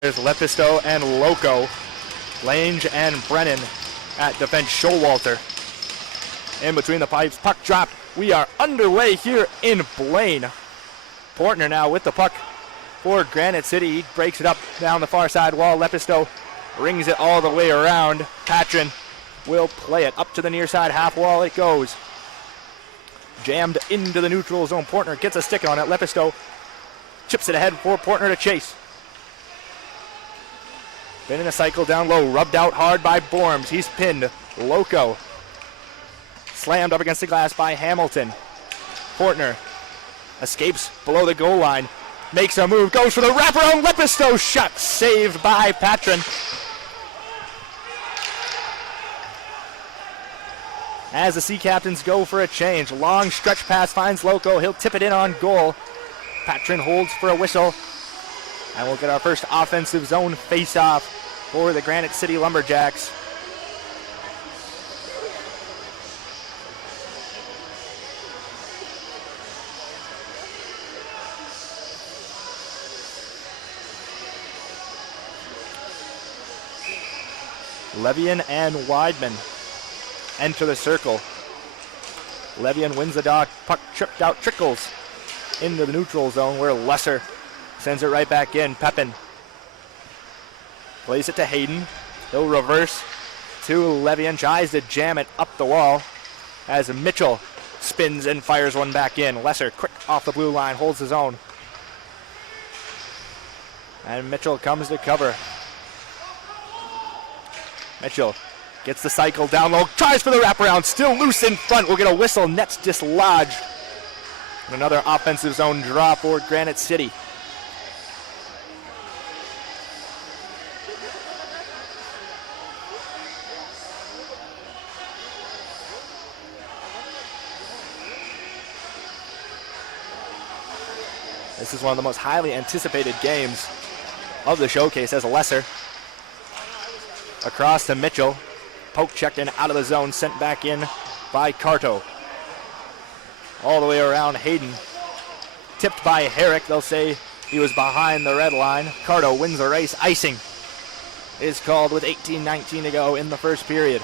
There's Lepisto and Loco. Lange and Brennan at defense. Showalter in between the pipes. Puck drop. We are underway here in Blaine. Portner now with the puck for Granite City. He breaks it up down the far side wall. Lepisto rings it all the way around. Patrin will play it up to the near side half wall. It goes. Jammed into the neutral zone. Portner gets a stick on it. Lepisto chips it ahead for Portner to chase. Been in a cycle down low, rubbed out hard by Borms. He's pinned. Loco slammed up against the glass by Hamilton. Portner escapes below the goal line, makes a move, goes for the wraparound. Lepisto shot saved by Patrin. As the Sea Captains go for a change, long stretch pass finds Loco. He'll tip it in on goal. Patrin holds for a whistle, and we'll get our first offensive zone face-off for the Granite City Lumberjacks. Levian and Weidman enter the circle. Levian wins the dog. Puck tripped out, trickles into the neutral zone where Lesser sends it right back in. Pepin plays it to Hayden. He'll reverse to Levian. Tries to jam it up the wall as Mitchell spins and fires one back in. Lesser quick off the blue line, holds his own. And Mitchell comes to cover. Mitchell gets the cycle down low, tries for the wraparound, still loose in front. We'll get a whistle, nets dislodged. And another offensive zone draw for Granite City. This is one of the most highly anticipated games of the showcase as Lesser. Across to Mitchell. Poke checked in out of the zone, sent back in by Carto. All the way around Hayden. Tipped by Herrick. They'll say he was behind the red line. Carto wins the race. Icing is called with 18-19 to go in the first period.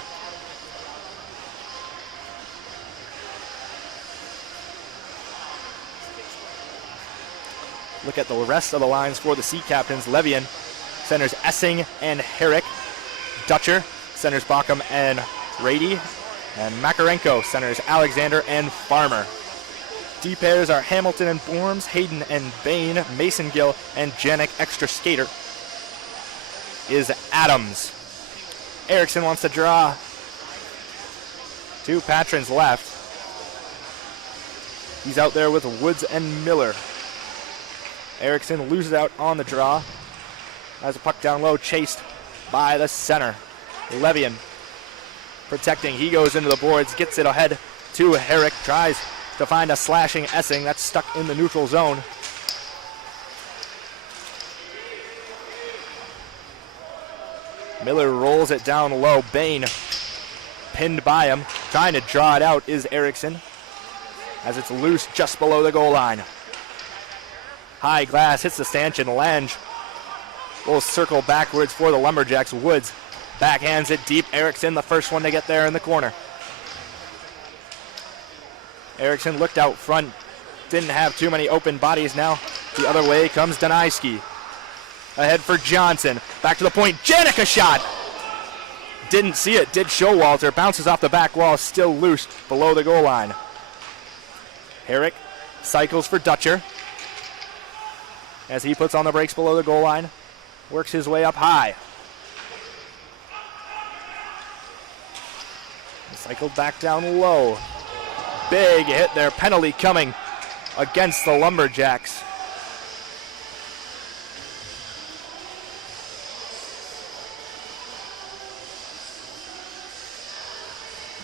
Look at the rest of the lines for the Sea Captains. Levian centers Essing and Herrick. Dutcher centers Bauckham and Rady. And Makarenko centers Alexander and Farmer. D pairs are Hamilton and Borms, Hayden and Bain, Mason Gill, and Janik. Extra skater is Adams. Erickson wants to draw to Patrin's left. He's out there with Woods and Miller. Erickson loses out on the draw. Has a puck down low, chased by the center. Levian protecting. He goes into the boards, gets it ahead to Herrick. Tries to find a slashing Essing. That's stuck in the neutral zone. Miller rolls it down low. Bain pinned by him. Trying to draw it out is Erickson as it's loose just below the goal line. High glass hits the stanchion. Lange will circle backwards for the Lumberjacks. Woods backhands it deep. Erickson, the first one to get there in the corner. Erickson looked out front. Didn't have too many open bodies now. The other way comes Danaiski. Ahead for Johnson. Back to the point. Janik a shot. Didn't see it. Did Showalter. Bounces off the back wall. Still loose below the goal line. Herrick cycles for Dutcher as he puts on the brakes below the goal line. Works his way up high. Cycled back down low. Big hit there. Penalty coming against the Lumberjacks.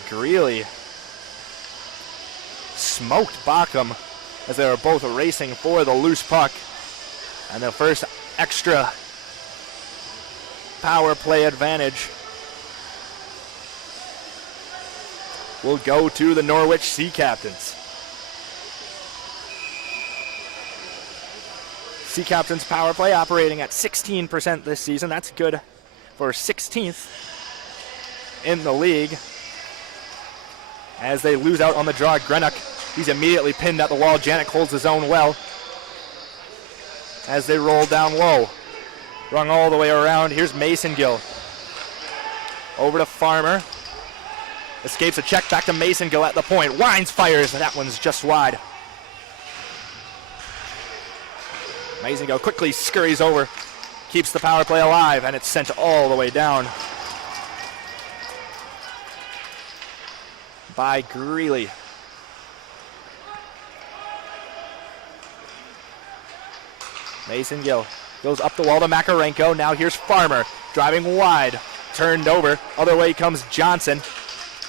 Greeley smoked Bauckham as they were both racing for the loose puck. And the first extra power play advantage will go to the Norwich Sea Captains. Sea Captains power play operating at 16% this season. That's good for 16th in the league. As they lose out on the draw, Granite, he's immediately pinned at the wall. Janik holds his own well. As they roll down low. Rung all the way around. Here's Mason Gill. Over to Farmer. Escapes a check, back to Mason Gill at the point. Wines fires, that one's just wide. Mason Gill quickly scurries over. Keeps the power play alive, and it's sent all the way down by Greeley. Mason Gill goes up the wall to Makarenko. Now here's Farmer driving wide. Turned over. Other way comes Johnson.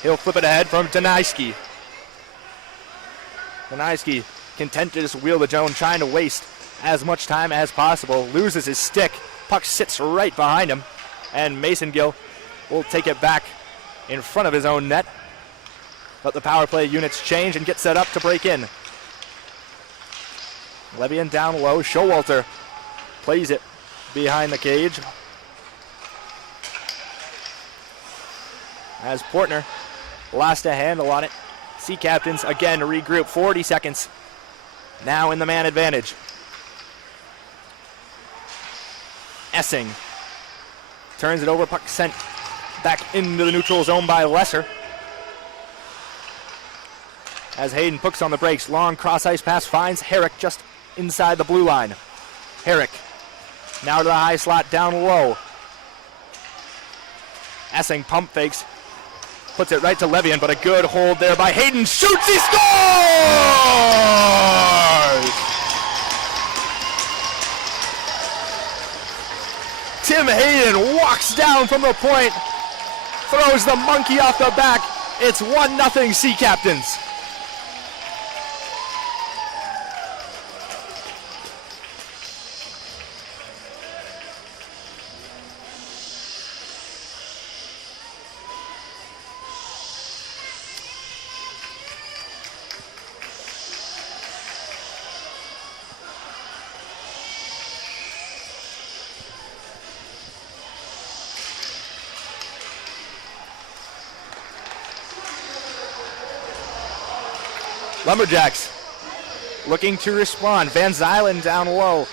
He'll flip it ahead from Danaiski. Danaiski content to just wheel the zone, trying to waste as much time as possible. Loses his stick. Puck sits right behind him. And Mason Gill will take it back in front of his own net. Let the power play units change and get set up to break in. Levian down low. Showalter plays it behind the cage. As Portner lost a handle on it. Sea Captains again regroup. 40 seconds. Now in the man advantage. Essing turns it over. Puck sent back into the neutral zone by Lesser. As Hayden pooks on the brakes. Long cross ice pass finds Herrick just inside the blue line. Herrick now to the high slot down low. Essing pump fakes. Puts it right to Levian, but a good hold there by Hayden. Shoots, he scores! Tim Hayden walks down from the point, throws the monkey off the back. It's 1-0 Sea Captains. Lumberjacks looking to respond. Van Zylen down low.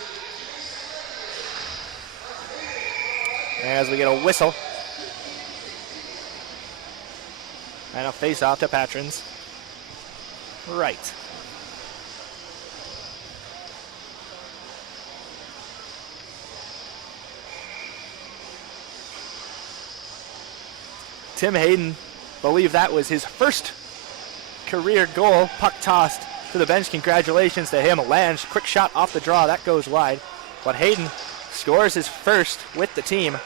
As we get a whistle. And a face-off to Patrin's right. Tim Hayden, believe that was his first career goal. Puck tossed to the bench. Congratulations to him. Lange, quick shot off the draw. That goes wide. But Hayden scores his first with the team.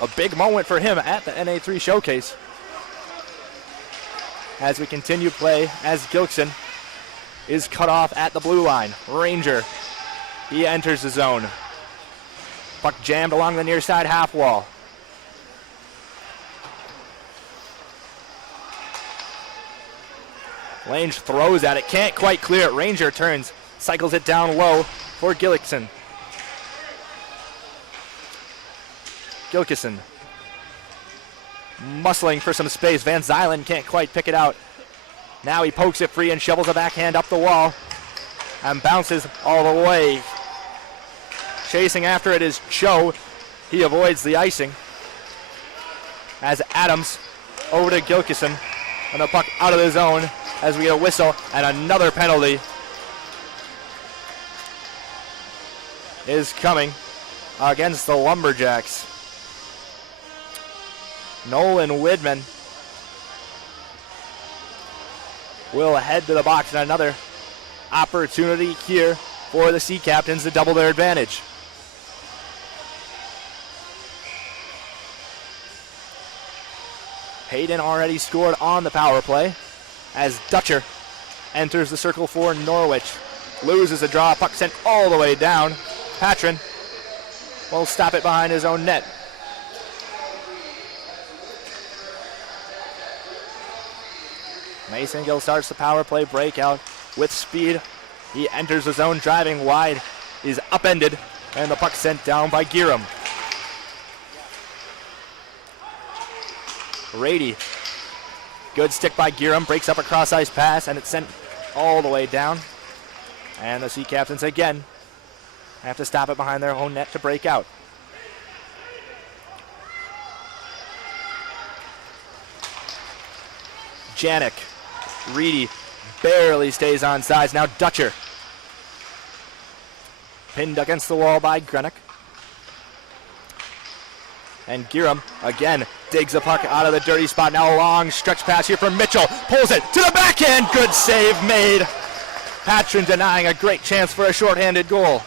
A big moment for him at the NA3 Showcase. As we continue play, as Gilkson is cut off at the blue line. Ranger, he enters the zone. Puck jammed along the near side half wall. Lange throws at it, can't quite clear it. Ranger turns, cycles it down low for Gilkson. Gilkison muscling for some space. Van Zylen can't quite pick it out. Now he pokes it free and shovels a backhand up the wall and bounces all the way. Chasing after it is Cho. He avoids the icing. As Adams over to Gilkison and the puck out of the zone. As we get a whistle and another penalty is coming against the Lumberjacks. Nolan Widman will head to the box, and another opportunity here for the Sea Captains to double their advantage. Hayden already scored on the power play as Dutcher enters the circle for Norwich. Loses a draw, puck sent all the way down. Patrin will stop it behind his own net. Mason Gill starts the power play breakout with speed He enters the zone driving wide, is upended, and the puck sent down by Giram. Rady. Good stick by Giram, breaks up a cross-ice pass, and it's sent all the way down. And the Sea Captains again have to stop it behind their own net to break out. Janik. Reedy barely stays on sides. Now Dutcher. Pinned against the wall by Granite. And Giram again digs the puck out of the dirty spot. Now a long stretch pass here from Mitchell. Pulls it to the backhand. Good save made. Patrin denying a great chance for a shorthanded goal.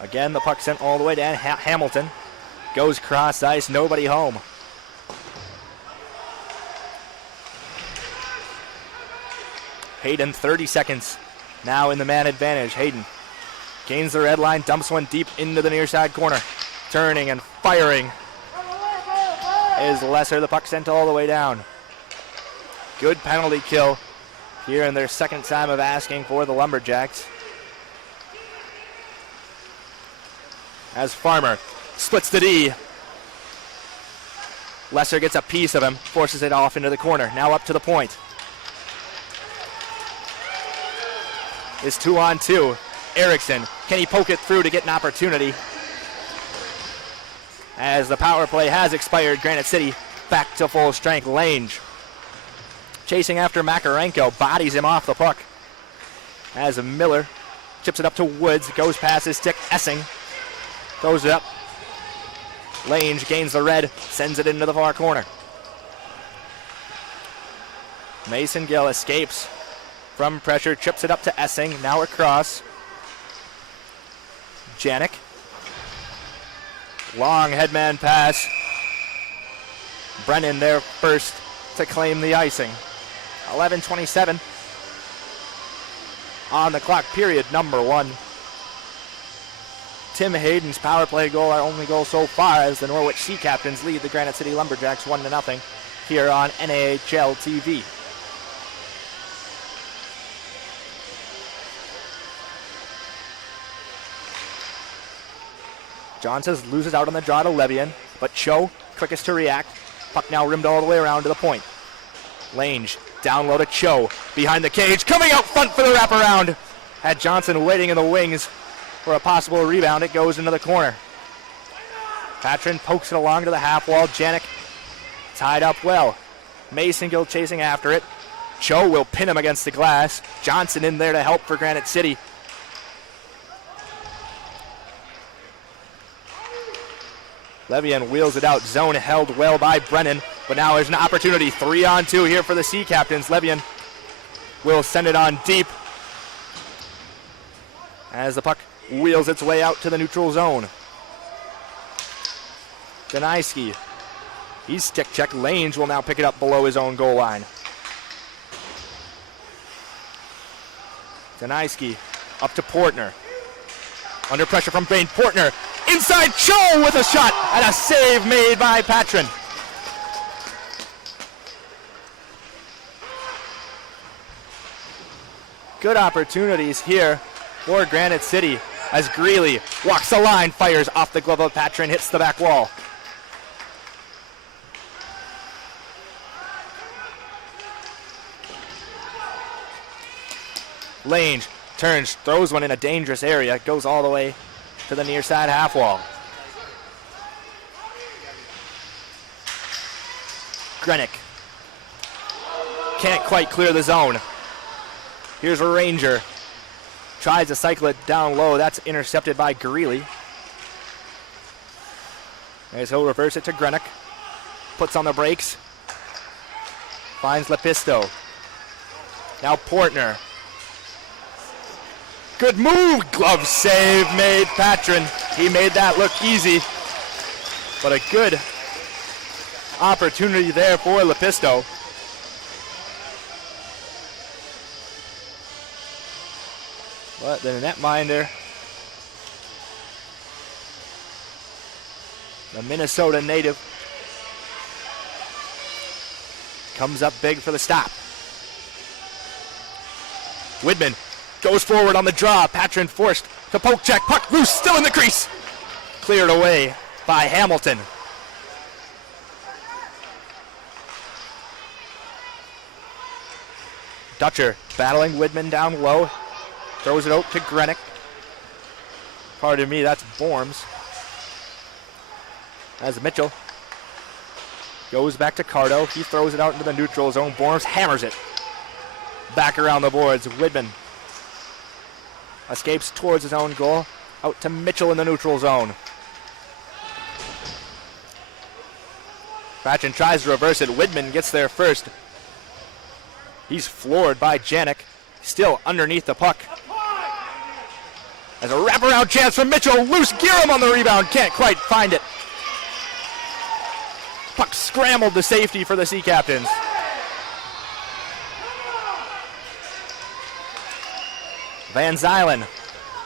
Again, the puck sent all the way to Hamilton. Goes cross ice, nobody home. Hayden, 30 seconds now in the man advantage. Hayden gains the red line, dumps one deep into the near side corner. Turning and firing is Lesser. The puck sent all the way down. Good penalty kill here in their second time of asking for the Lumberjacks. As Farmer splits the D. Lesser gets a piece of him, forces it off into the corner. Now up to the point. Is 2-on-2. Erickson, can he poke it through to get an opportunity? As the power play has expired, Granite City back to full strength. Lange chasing after Makarenko, bodies him off the puck. As Miller chips it up to Woods, goes past his stick. Essing throws it up. Lange gains the red, sends it into the far corner. Mason Gill escapes from pressure, chips it up to Essing, now across. Janik. Long headman pass. Brennan there first to claim the icing. 11:27 on the clock, period number 1. Tim Hayden's power play goal, our only goal so far, as the Norwich Sea Captains lead the Granite City Lumberjacks 1-0 here on NAHL TV. Johnson loses out on the draw to Levian, but Cho, quickest to react. Puck now rimmed all the way around to the point. Lange, down low to Cho, behind the cage, coming out front for the wraparound. Had Johnson waiting in the wings for a possible rebound. It goes into the corner. Patrin pokes it along to the half wall. Janik tied up well. Masongill chasing after it. Cho will pin him against the glass. Johnson in there to help for Granite City. Levian wheels it out. Zone held well by Brennan, but now there's an opportunity. 3-on-2 here for the Sea Captains. Levian will send it on deep as the puck wheels its way out to the neutral zone. Deniski. He's stick check. Lange will now pick it up below his own goal line. Deniski up to Portner. Under pressure from Bain. Portner inside. Cho with a shot and a save made by Patrin. Good opportunities here for Granite City as Greeley walks the line, fires off the glove of Patrin, hits the back wall. Lange turns, throws one in a dangerous area, goes all the way to the near side half wall. Grenick can't quite clear the zone. Here's a Ranger. Tries to cycle it down low. That's intercepted by Greeley. As he'll reverse it to Grenick. Puts on the brakes. Finds Lepisto. Now Portner. Good move. Glove save made Patrin. He made that look easy. But a good opportunity there for Lepisto. But the netminder the Minnesota native, comes up big for the stop. Widman goes forward on the draw. Patrin forced to poke check. Puck loose, still in the crease. Cleared away by Hamilton. Dutcher battling Widman down low. Throws it out to Granite. Pardon me, that's Borms. As Mitchell goes back to Cardo. He throws it out into the neutral zone. Borms hammers it back around the boards. Widman escapes towards his own goal. Out to Mitchell in the neutral zone. Patrin tries to reverse it. Widman gets there first. He's floored by Janik. Still underneath the puck. As a wraparound chance from Mitchell. Loose Giram on the rebound. Can't quite find it. Puck scrambled to safety for the Sea Captains. Van Zylen,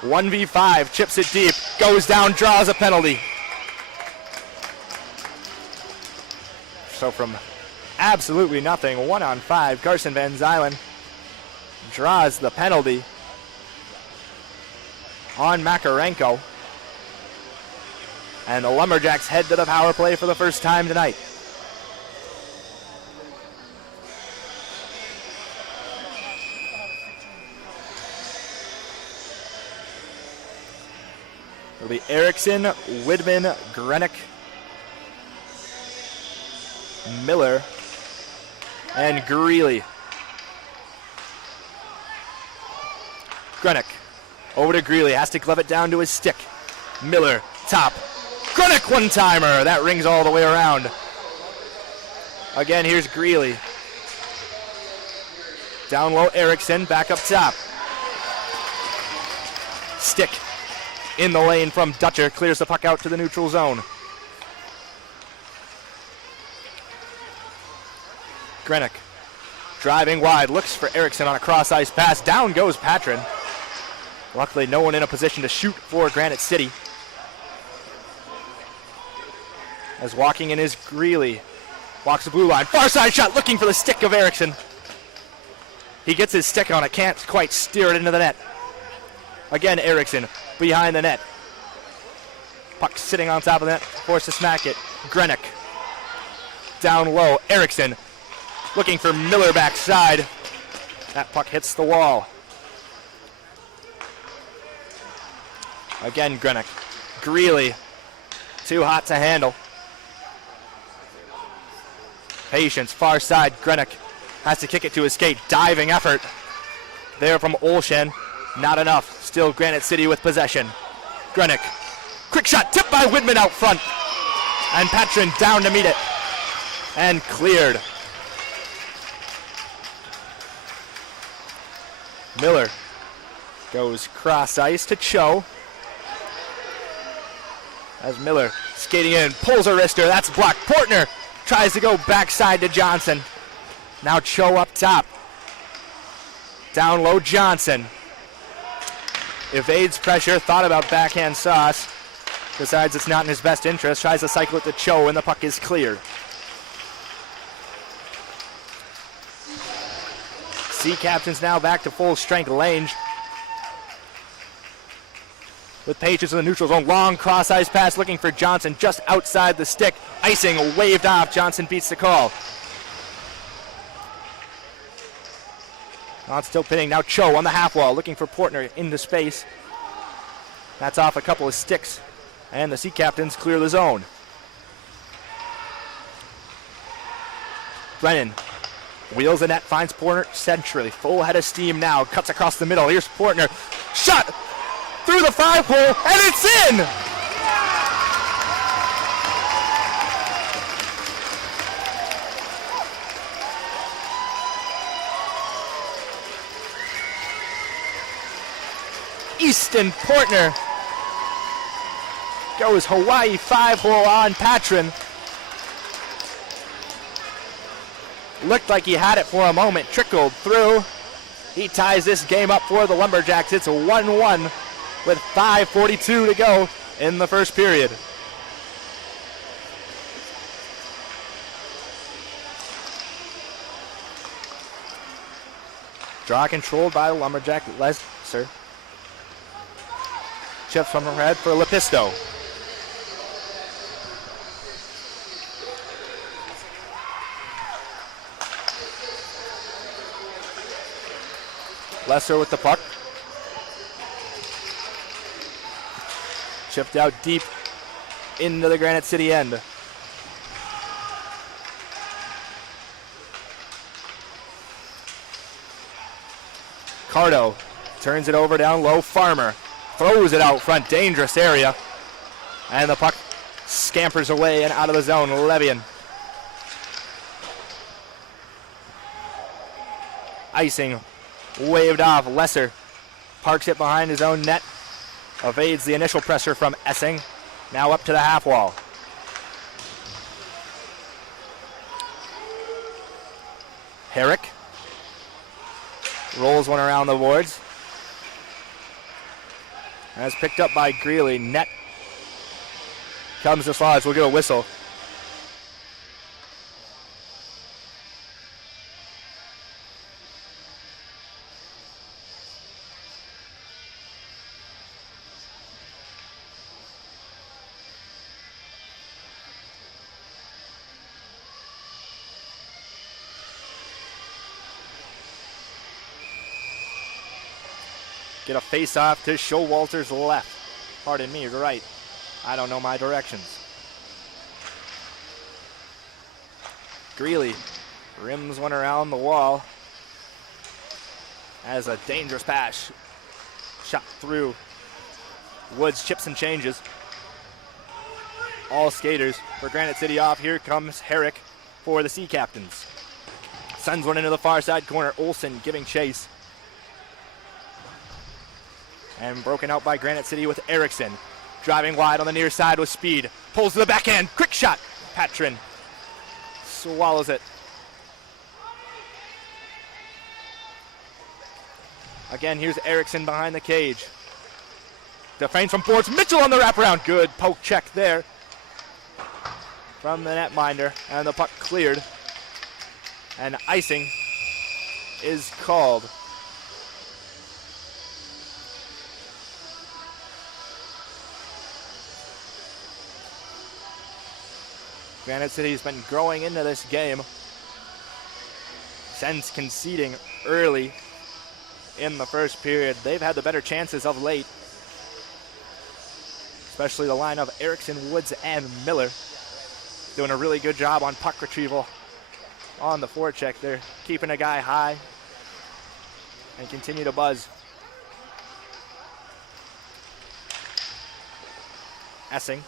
1v5, chips it deep, goes down, draws a penalty. So from absolutely nothing, 1-on-5, Carson Van Zylen draws the penalty on Makarenko. And the Lumberjacks head to the power play for the first time tonight. It'll be Erickson, Widman, Grenick, Miller, and Greeley. Grenick over to Greeley, has to glove it down to his stick. Miller, top. Grenick one-timer, that rings all the way around. Again, here's Greeley. Down low, Erickson, back up top. Stick in the lane from Dutcher, clears the puck out to the neutral zone. Grenick driving wide, looks for Erickson on a cross-ice pass. Down goes Patrin. Luckily, no one in a position to shoot for Granite City. As walking in is Greeley. Walks the blue line. Far side shot looking for the stick of Erickson. He gets his stick on it. Can't quite steer it into the net. Again, Erickson behind the net. Puck sitting on top of the net. Forced to smack it. Grenick. Down low. Erickson looking for Miller backside. That puck hits the wall. Again, Grenick. Greeley. Too hot to handle. Patience, far side, Grenick has to kick it to his skate. Diving effort there from Olshen. Not enough. Still Granite City with possession. Grenick. Quick shot, tipped by Widman out front. And Patrin down to meet it. And cleared. Miller goes cross ice to Cho. As Miller skating in, pulls a wrister. That's blocked. Portner tries to go backside to Johnson. Now Cho up top. Down low, Johnson. Evades pressure, thought about backhand sauce. Decides it's not in his best interest. Tries to cycle it to Cho, and the puck is cleared. Sea Captains now back to full strength. Lange with patience in the neutral zone. Long cross-ice pass looking for Johnson just outside the stick. Icing waved off. Johnson beats the call. Not still pinning. Now Cho on the half wall looking for Portner into space. That's off a couple of sticks. And the Sea Captains clear the zone. Brennan wheels the net, finds Portner centrally. Full head of steam now. Cuts across the middle. Here's Portner. Shot! Through the 5-hole, and it's in! Easton Portner goes Hawaii 5-hole on Patrin. Looked like he had it for a moment, trickled through. He ties this game up for the Lumberjacks. It's a 1-1. With 5:42 to go in the first period. Draw controlled by the Lumberjack. Lesser. Chips from overhead for Lepisto. Lesser with the puck. Chipped out deep into the Granite City end. Cardo turns it over down low. Farmer throws it out front. Dangerous area. And the puck scampers away and out of the zone. Levian. Icing waved off. Lesser parks it behind his own net. Evades the initial pressure from Essing. Now up to the half wall. Herrick rolls one around the boards. As picked up by Greeley. Net comes to Slodge. We'll get a whistle. Get a face-off to Showalter's left. Pardon me, right. I don't know my directions. Greeley rims one around the wall. As a dangerous pass shot through. Woods chips and changes. All skaters for Granite City off. Here comes Herrick for the Sea Captains. Sends one into the far side corner. Olsen giving chase. And broken out by Granite City with Erickson. Driving wide on the near side with speed. Pulls to the backhand. Quick shot. Patrin swallows it. Again, here's Erickson behind the cage. Defends from boards. Mitchell on the wraparound. Good poke check there from the netminder. And the puck cleared. And icing is called. Granite City's been growing into this game since conceding early in the first period. They've had the better chances of late, especially the line of Erickson, Woods, and Miller. Doing a really good job on puck retrieval on the forecheck. They're keeping a guy high and continue to buzz. Essing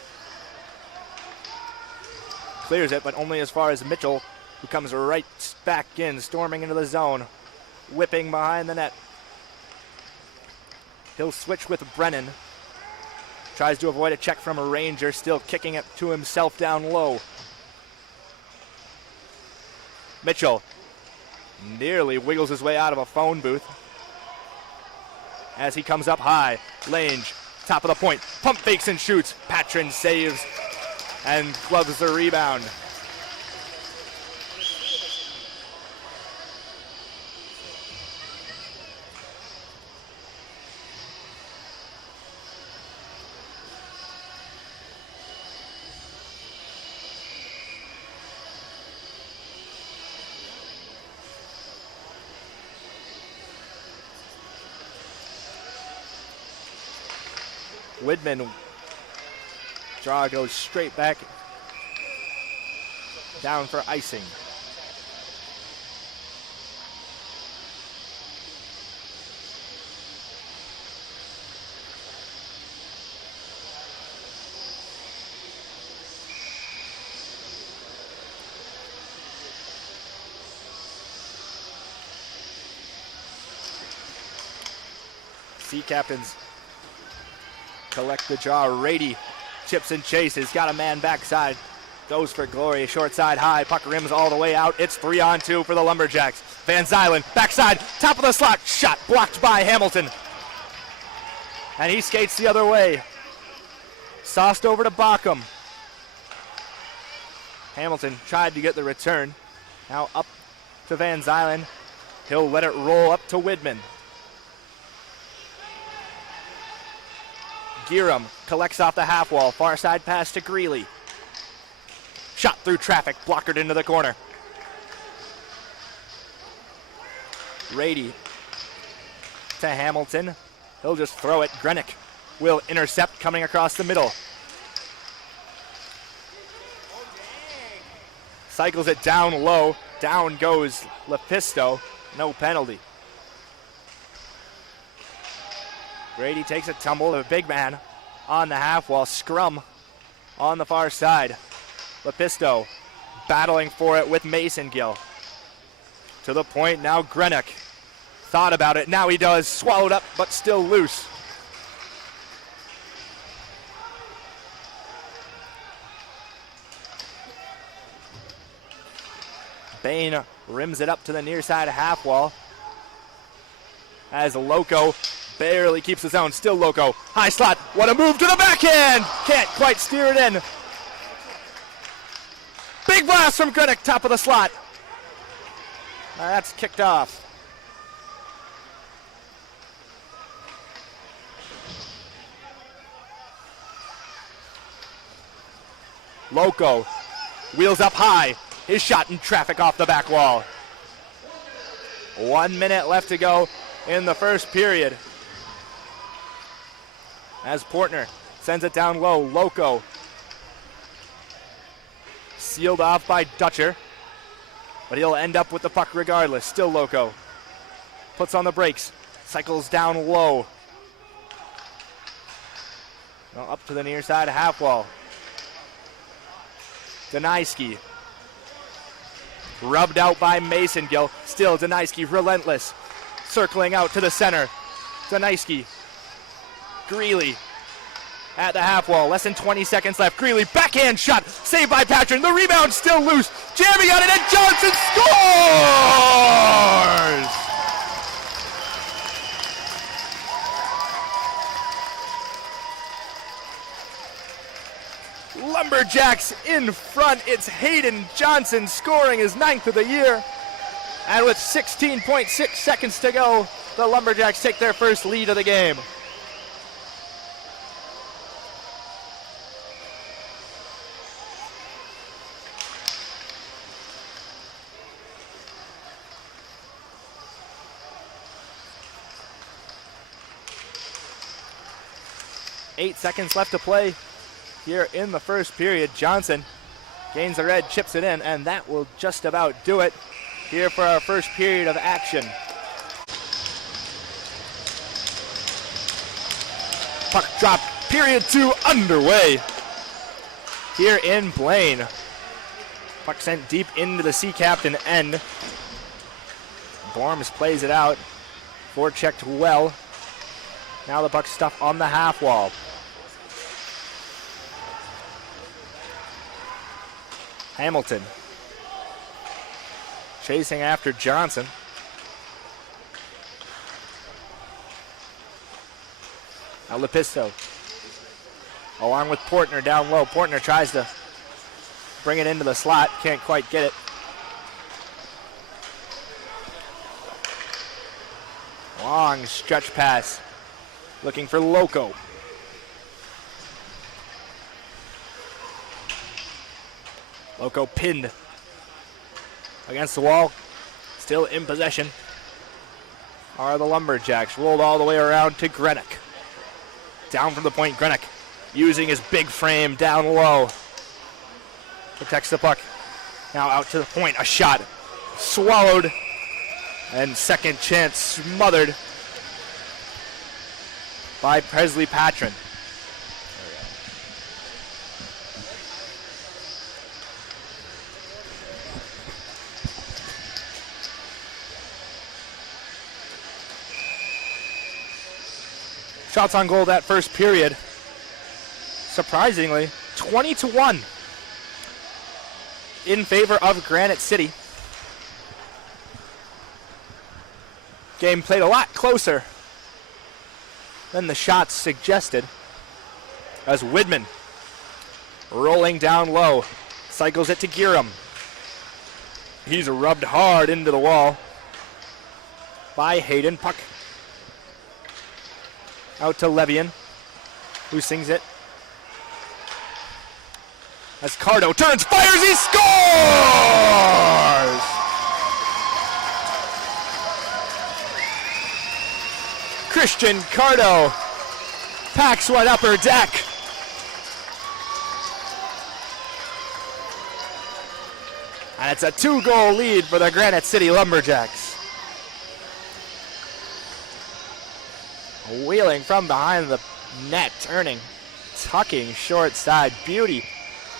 clears it, but only as far as Mitchell, who comes right back in, storming into the zone, whipping behind the net. He'll switch with Brennan. Tries to avoid a check from a Ranger, still kicking it to himself down low. Mitchell nearly wiggles his way out of a phone booth as he comes up high. Lange, top of the point, pump fakes and shoots. Patrin saves and gloves the rebound. Widman, draw goes straight back down for icing. Sea Captains collect the draw. Rady chips and chases. Got a man backside. Goes for glory. Short side high. Puck rims all the way out. It's 3-on-2 for the Lumberjacks. Van Zylen backside. Top of the slot. Shot blocked by Hamilton. And he skates the other way. Sauced over to Bockham. Hamilton tried to get the return. Now up to Van Zylen. He'll let it roll up to Widman. Giram collects off the half wall. Far side pass to Greeley. Shot through traffic, blockered into the corner. Rady to Hamilton. He'll just throw it. Granite will intercept coming across the middle. Cycles it down low. Down goes Lepisto. No penalty. Grady takes a tumble of a big man on the half wall. Scrum on the far side. Lepisto battling for it with Mason Gill. To the point now Granite. Thought about it. Now he does. Swallowed up but still loose. Bain rims it up to the near side half wall. As Loco barely keeps his own. Still Loco. High slot. What a move to the backhand. Can't quite steer it in. Big blast from Granite, top of the slot. That's kicked off. Loco wheels up high. His shot in traffic off the back wall. 1 minute left to go in the first period. As Portner sends it down low. Loco sealed off by Dutcher, but he'll end up with the puck regardless. Still Loco puts on the brakes, cycles down low. Well, up to the near side half wall. Danaiski rubbed out by Mason Gill. Still Danaiski relentless, circling out to the center. Danaiski, Greeley at the half wall. Less than 20 seconds left. Greeley backhand shot, saved by Patrin. The rebound still loose. Jamming on it, and Johnson scores! Lumberjacks in front. It's Hayden Johnson scoring his 9th of the year. And with 16.6 seconds to go, the Lumberjacks take their first lead of the game. Eight seconds left to play here in the first period. Johnson gains the red, chips it in, and that will just about do it here for our first period of action. Puck drop, period 2 underway here in Blaine. Puck sent deep into the Sea Captain end. Borms plays it out, forechecked well. Now the puck stuffed on the half wall. Hamilton chasing after Johnson. Now Lepisto along with Portner down low. Portner tries to bring it into the slot, can't quite get it. Long stretch pass, looking for Loco. Loco pinned against the wall, still in possession are the Lumberjacks. Rolled all the way around to Granite. Down from the point, Granite using his big frame down low. Protects the puck. Now out to the point, a shot swallowed, and second chance smothered by Presley Patrin. Shots on goal that first period, surprisingly, 20-1 in favor of Granite City. Game played a lot closer than the shots suggested, as Widman rolling down low, cycles it to Giram. He's rubbed hard into the wall. by Hayden. Puck out to Levian, who sings it. As Cardo turns, fires, he scores! Christian Cardo packs one upper deck. And it's a 2-goal lead for the Granite City Lumberjacks. Wheeling from behind the net, turning, tucking short side. Beauty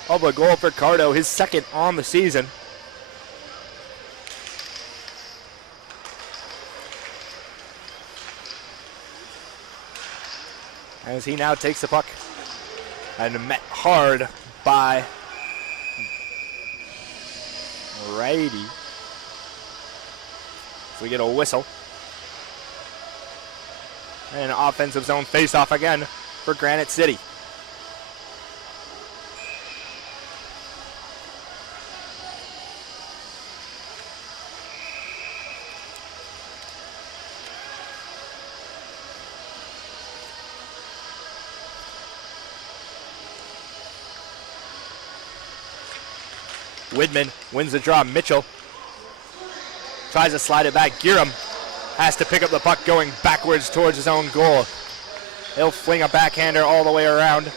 of a goal for Cardo, his second on the season. As he now takes the puck and met hard by righty. So we get a whistle. And an offensive zone face-off again for Granite City. Widman wins the draw. Mitchell tries to slide it back. Giram has to pick up the puck going backwards towards his own goal. He'll fling a backhander all the way around.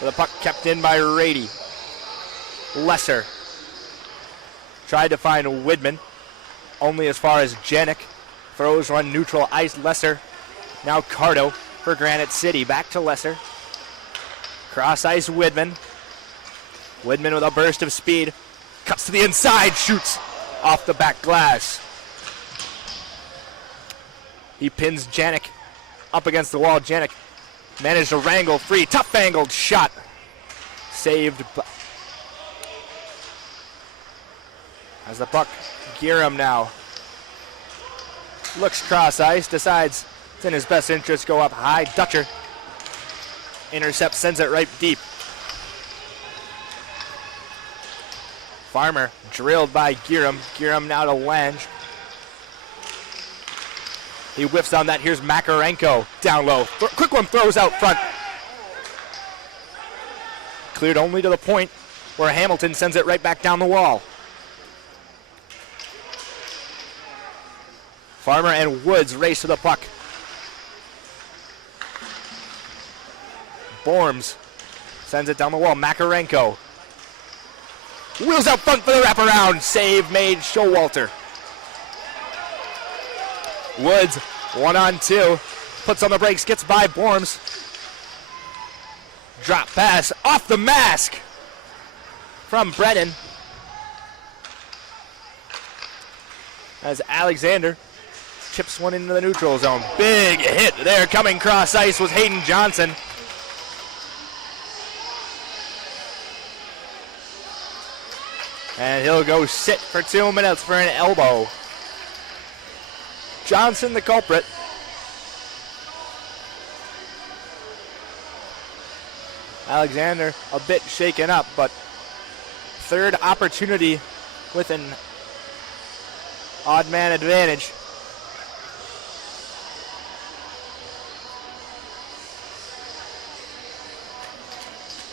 The puck kept in by Rady. Lesser tried to find Widman, only as far as Janik. Throws one neutral ice. Lesser, now Cardo for Granite City. Back to Lesser. Cross ice Widman. Widman with a burst of speed. Cuts to the inside, shoots off the back glass. He pins Janik up against the wall. Janik managed to wrangle free. Tough angled shot. Saved as the puck. Giram now looks cross ice. Decides it's in his best interest to go up high. Dutcher intercepts, sends it right deep. Farmer drilled by Giram. Giram now to Lange. He whiffs on that. Here's Makarenko down low. Quick one, throws out front. Cleared only to the point where Hamilton sends it right back down the wall. Farmer and Woods race to the puck. Borms sends it down the wall. Makarenko wheels out front for the wraparound. Save made Showalter. Woods 1-on-2. Puts on the brakes, gets by Borms. Drop pass off the mask from Brennan. As Alexander chips one into the neutral zone. Big hit there. Coming cross ice was Hayden Johnson. And he'll go sit for 2 minutes for an elbow. Johnson the culprit. Alexander a bit shaken up, but third opportunity with an odd man advantage.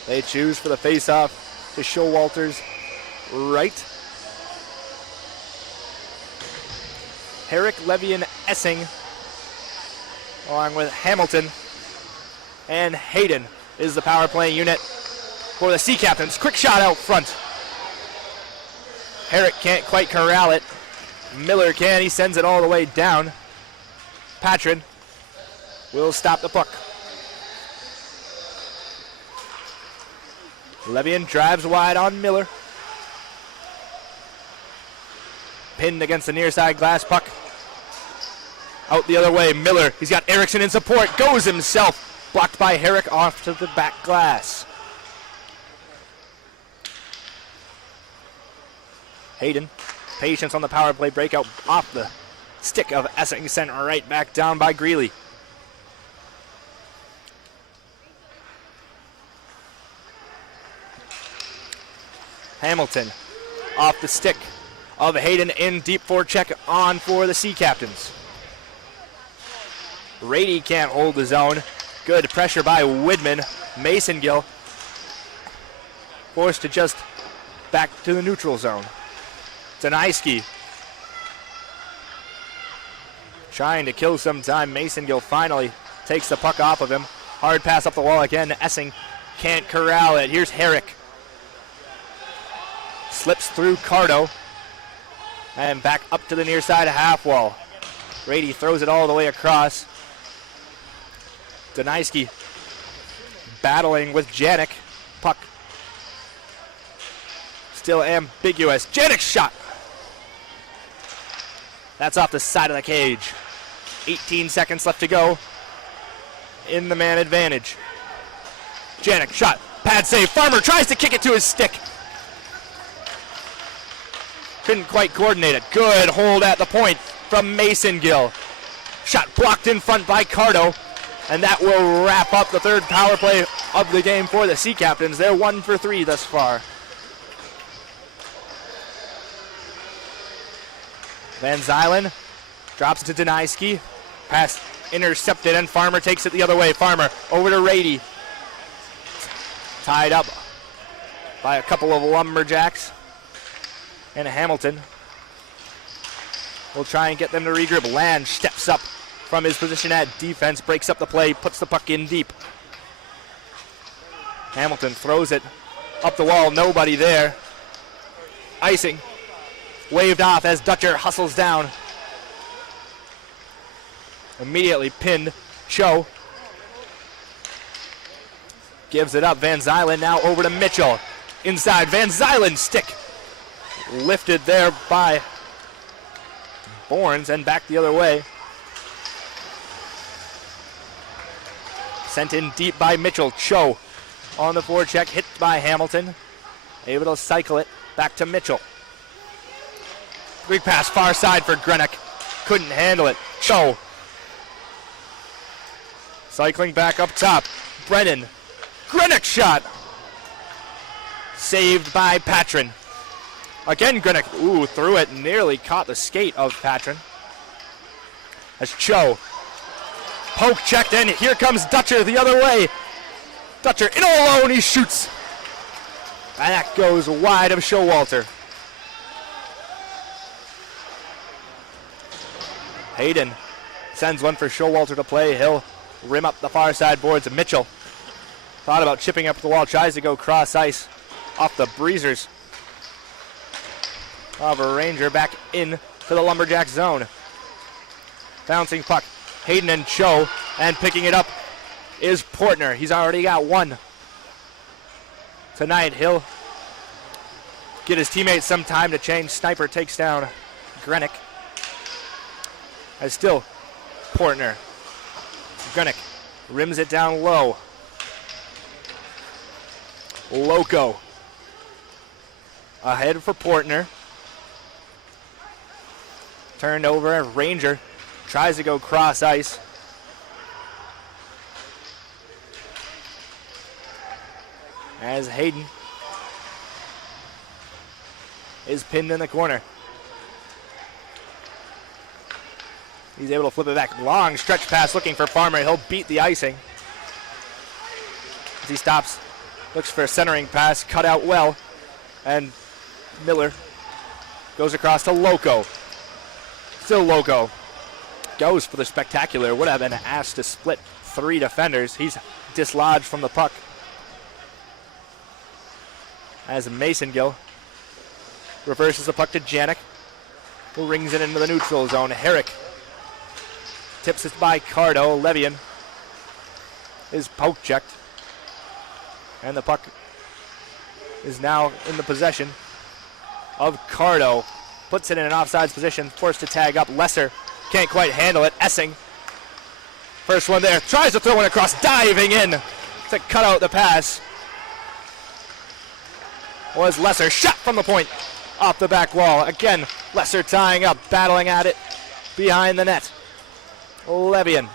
They choose for the face-off to Showalter's right. Herrick, Levy, and Essing, along with Hamilton and Hayden, is the power play unit for the Sea Captains. Quick shot out front. Herrick can't quite corral it. Miller can. He sends it all the way down. Patrin will stop the puck. Levian drives wide on Miller. Pinned against the near side glass. Puck out the other way. Miller, he's got Erickson in support. Goes himself. Blocked by Herrick off to the back glass. Hayden, patience on the power play breakout off the stick of Essing, sent right back down by Greeley. Hamilton off the stick of Hayden in deep forecheck on for the Sea Captains. Rady can't hold the zone. Good pressure by Widman. Masongill forced to just back to the neutral zone. Danaiski trying to kill some time. Masongill finally takes the puck off of him. Hard pass up the wall again. Essing can't corral it. Here's Herrick. Slips through Cardo. And back up to the near side half wall. Rady throws it all the way across. Danaiski battling with Janik. Puck still ambiguous. Janik's shot. That's off the side of the cage. 18 seconds left to go in the man advantage. Janik shot. Pad save. Farmer tries to kick it to his stick. Couldn't quite coordinate it. Good hold at the point from Masongill. Shot blocked in front by Cardo. And that will wrap up the third power play of the game for the Sea Captains. They're 1 for 3 thus far. Van Zylen drops to Danaiski. Pass intercepted and Farmer takes it the other way. Farmer over to Rady. Tied up by a couple of Lumberjacks. And Hamilton will try and get them to regroup. Lange steps up from his position at defense, breaks up the play, puts the puck in deep. Hamilton throws it up the wall, nobody there. Icing waved off as Dutcher hustles down. Immediately pinned. Cho gives it up. Van Zylen now over to Mitchell. Inside, Van Zylen stick. Lifted there by Borns and back the other way. Sent in deep by Mitchell. Cho on the forecheck, hit by Hamilton. Able to cycle it back to Mitchell. Quick pass far side for Granite. Couldn't handle it. Cho cycling back up top. Brennan. Granite shot. Saved by Patrin. Again, Granite, threw it, nearly caught the skate of Patrin. As Cho poke checked in, here comes Dutcher the other way. Dutcher in alone, he shoots. And that goes wide of Showalter. Hayden sends one for Showalter to play. He'll rim up the far side boards. Mitchell thought about chipping up the wall, tries to go cross ice off the breezers of a Ranger back in to the Lumberjack zone. Bouncing puck. Hayden and Cho, and picking it up is Portner. He's already got one. Tonight he'll get his teammates some time to change. Sniper takes down Granite. As still Portner. Granite rims it down low. Loco ahead for Portner. Turned over, Ranger tries to go cross ice. As Hayden is pinned in the corner. He's able to flip it back. Long stretch pass looking for Farmer. He'll beat the icing. As he stops, looks for a centering pass, cut out well. And Miller goes across to Loco. Still Loco. Goes for the spectacular. Would have been asked to split 3 defenders. He's dislodged from the puck. As Masongill reverses the puck to Janik, who rings it into the neutral zone. Herrick tips it by Cardo. Levian is poke checked. And the puck is now in the possession of Cardo. Puts it in an offsides position, forced to tag up. Lesser can't quite handle it. Essing, first one there, tries to throw it across, diving in to cut out the pass. Was Lesser, shot from the point, off the back wall. Again, Lesser tying up, battling at it behind the net. Levian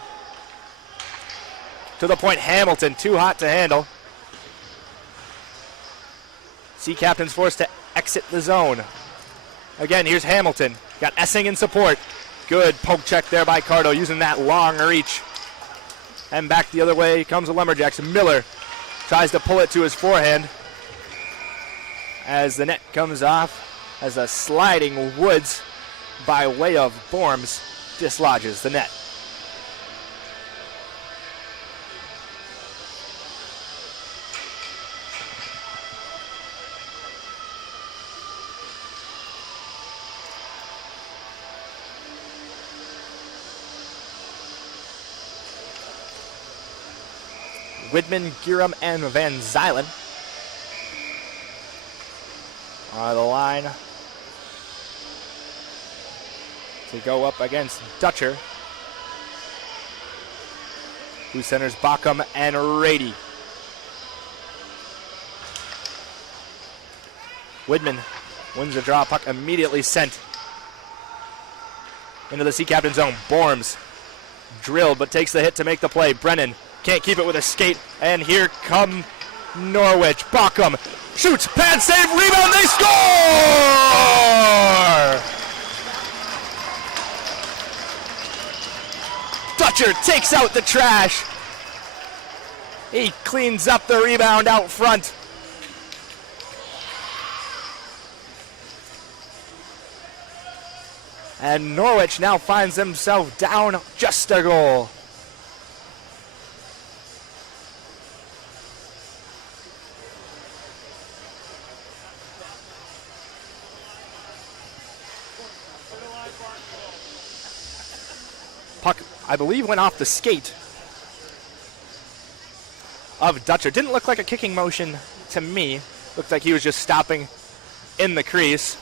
to the point. Hamilton, too hot to handle. Sea Captains forced to exit the zone. Again, here's Hamilton. Got Essing in support. Good poke check there by Cardo, using that long reach. And back the other way comes the Lumberjacks. Miller tries to pull it to his forehand. As the net comes off, as a sliding Woods by way of Borms dislodges the net. Widman, Giram, and Van Zylen are the line to go up against Dutcher, who centers Bockham and Rady. Widman wins the draw, puck immediately sent into the Sea Captain zone. Borms drilled but takes the hit to make the play. Brennan can't keep it with a skate, and here come Norwich. Bockham shoots, pad save, rebound, they score! Dutcher takes out the trash. He cleans up the rebound out front. And Norwich now finds himself down just a goal. Puck, I believe, went off the skate of Dutcher. Didn't look like a kicking motion to me. Looked like he was just stopping in the crease.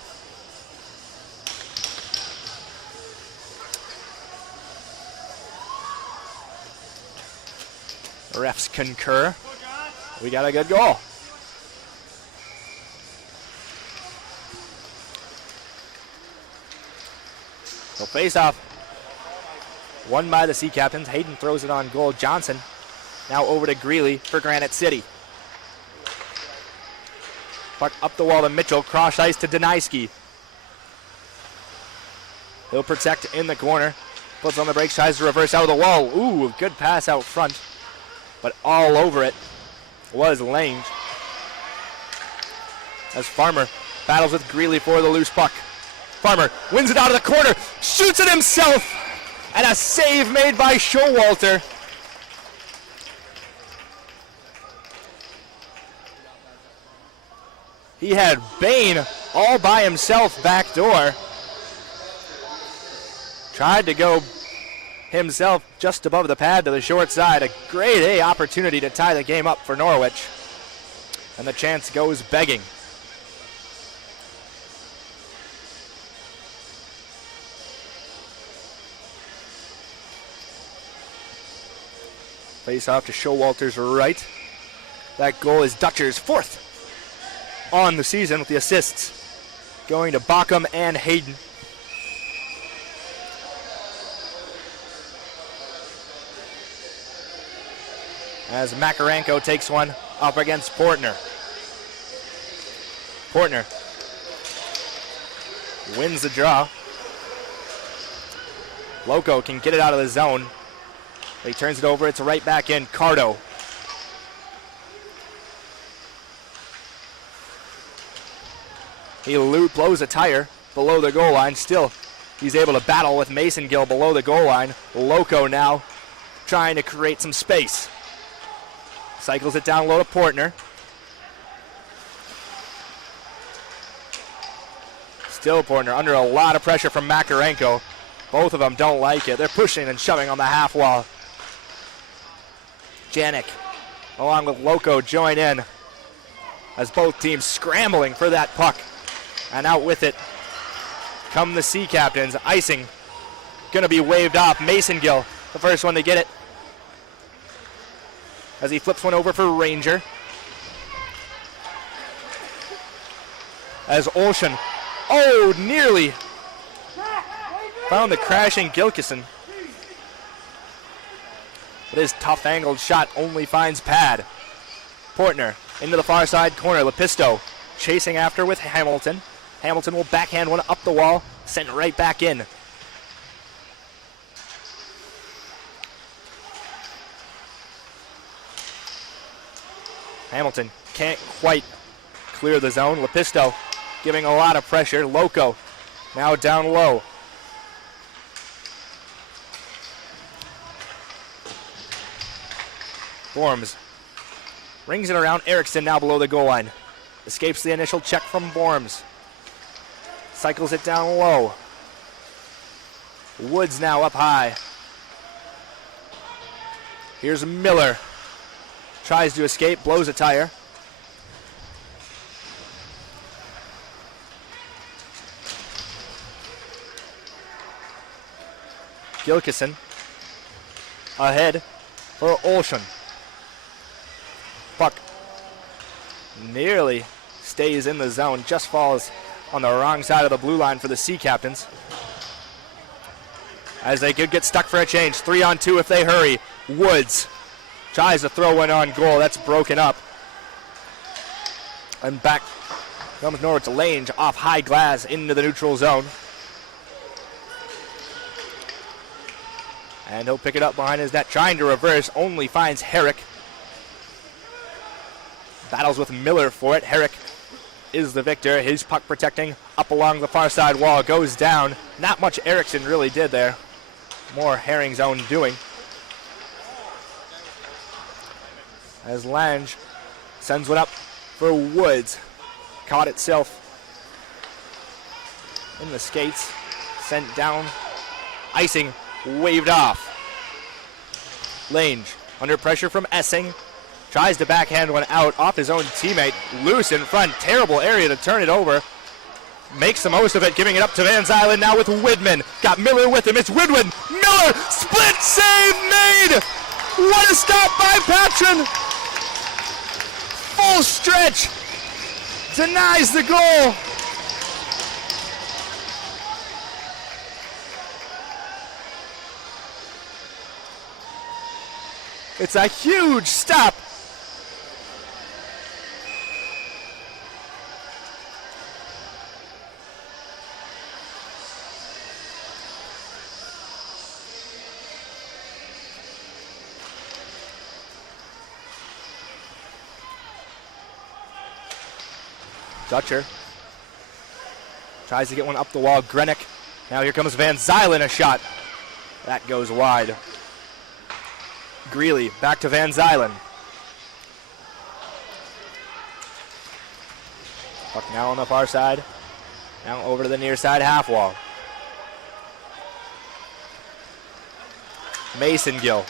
Refs concur. We got a good goal. So face off. Won by the Sea Captains. Hayden throws it on goal. Johnson now over to Greeley for Granite City. Puck up the wall to Mitchell. Cross ice to Deniski. He'll protect in the corner. Puts on the brakes. Tries to reverse out of the wall. Ooh, good pass out front. But all over it was Lange. As Farmer battles with Greeley for the loose puck. Farmer wins it out of the corner. Shoots it himself. And a save made by Showalter. He had Bain all by himself back door. Tried to go himself just above the pad to the short side. A grade A opportunity to tie the game up for Norwich. And the chance goes begging. Face off to Showalter's right. That goal is Dutcher's fourth on the season, with the assists going to Bockham and Hayden. As Makarenko takes one up against Portner. Portner wins the draw. Loco can get it out of the zone. He turns it over, it's right back in. Cardo. He blows a tire below the goal line. Still, he's able to battle with Mason Gill below the goal line. Loco now trying to create some space. Cycles it down low to Portner. Still Portner under a lot of pressure from Makarenko. Both of them don't like it. They're pushing and shoving on the half wall. Janik, along with Loco, join in as both teams scrambling for that puck. And out with it come the Sea Captains. Icing going to be waved off. Mason Gill, the first one to get it, as he flips one over for Ranger. As Olsson, nearly found the crashing Gilkison. But his tough angled shot only finds pad. Portner into the far side corner. Lepisto chasing after with Hamilton. Hamilton will backhand one up the wall, sent right back in. Hamilton can't quite clear the zone. Lepisto giving a lot of pressure. Loco now down low. Forms rings it around. Erickson now below the goal line. Escapes the initial check from Borms. Cycles it down low. Woods now up high. Here's Miller. Tries to escape, blows a tire. Gilkison ahead for Olsson. Puck nearly stays in the zone, just falls on the wrong side of the blue line for the Sea Captains. As they could get stuck for a change. 3-on-2 if they hurry. Woods tries to throw one on goal. That's broken up. And back comes Norwich Lange off high glass into the neutral zone. And he'll pick it up behind his net. Trying to reverse. Only finds Herrick. Battles with Miller for it. Herrick is the victor. His puck protecting up along the far side wall. Goes down. Not much Erickson really did there. More Herring's own doing. As Lange sends one up for Woods. Caught itself in the skates. Sent down. Icing waved off. Lange under pressure from Essing. Tries to backhand one out off his own teammate. Loose in front. Terrible area to turn it over. Makes the most of it, giving it up to Van Zylen now with Widman. Got Miller with him. It's Widman. Miller! Split save made! What a stop by Patrin! Full stretch. Denies the goal. It's a huge stop. Dutcher tries to get one up the wall. Granite. Now here comes Van Zylen, a shot. That goes wide. Greeley back to Van Zylen. Puck now on the far side. Now over to the near side half wall. Mason Gill.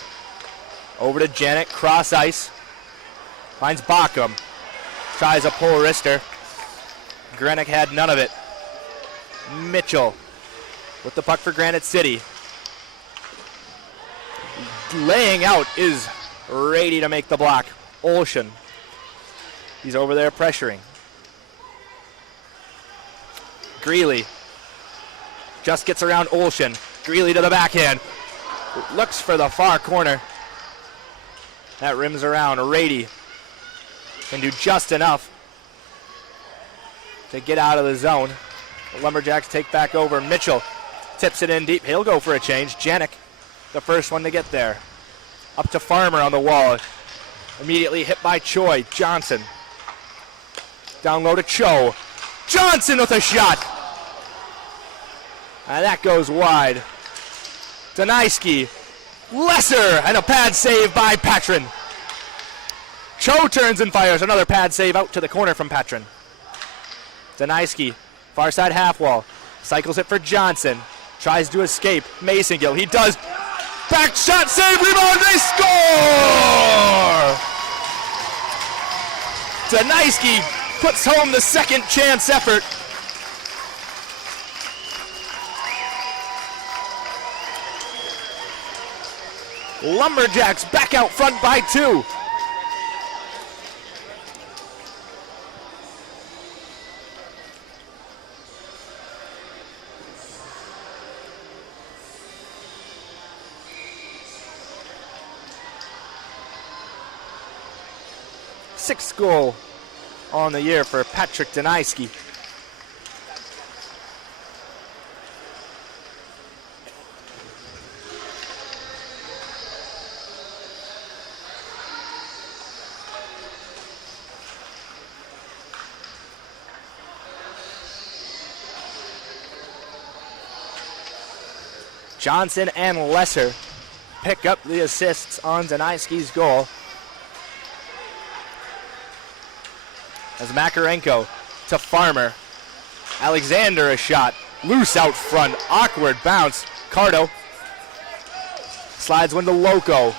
Over to Janet, cross ice. Finds Backham. Tries a pull wrister. Granite had none of it. Mitchell with the puck for Granite City. Laying out is ready to make the block. Olsson. He's over there pressuring. Greeley just gets around Olsson. Greeley to the backhand. Looks for the far corner. That rims around. Rady can do just enough to get out of the zone. The Lumberjacks take back over. Mitchell tips it in deep. He'll go for a change. Janik, the first one to get there. Up to Farmer on the wall. Immediately hit by Choi. Johnson. Down low to Cho. Johnson with a shot. And that goes wide. Doniski. Lesser. And a pad save by Patrin. Cho turns and fires. Another pad save out to the corner from Patrin. Doniski, far side half wall, cycles it for Johnson, tries to escape. Mason Gill, he does. Back shot, save, rebound, they score! Doniski puts home the second chance effort. Lumberjacks back out front by 2. Sixth goal on the year for Patrick Doniski. Johnson and Lesser pick up the assists on Danaiski's goal. As Makarenko to Farmer. Alexander a shot. Loose out front. Awkward bounce. Cardo slides one to Loco.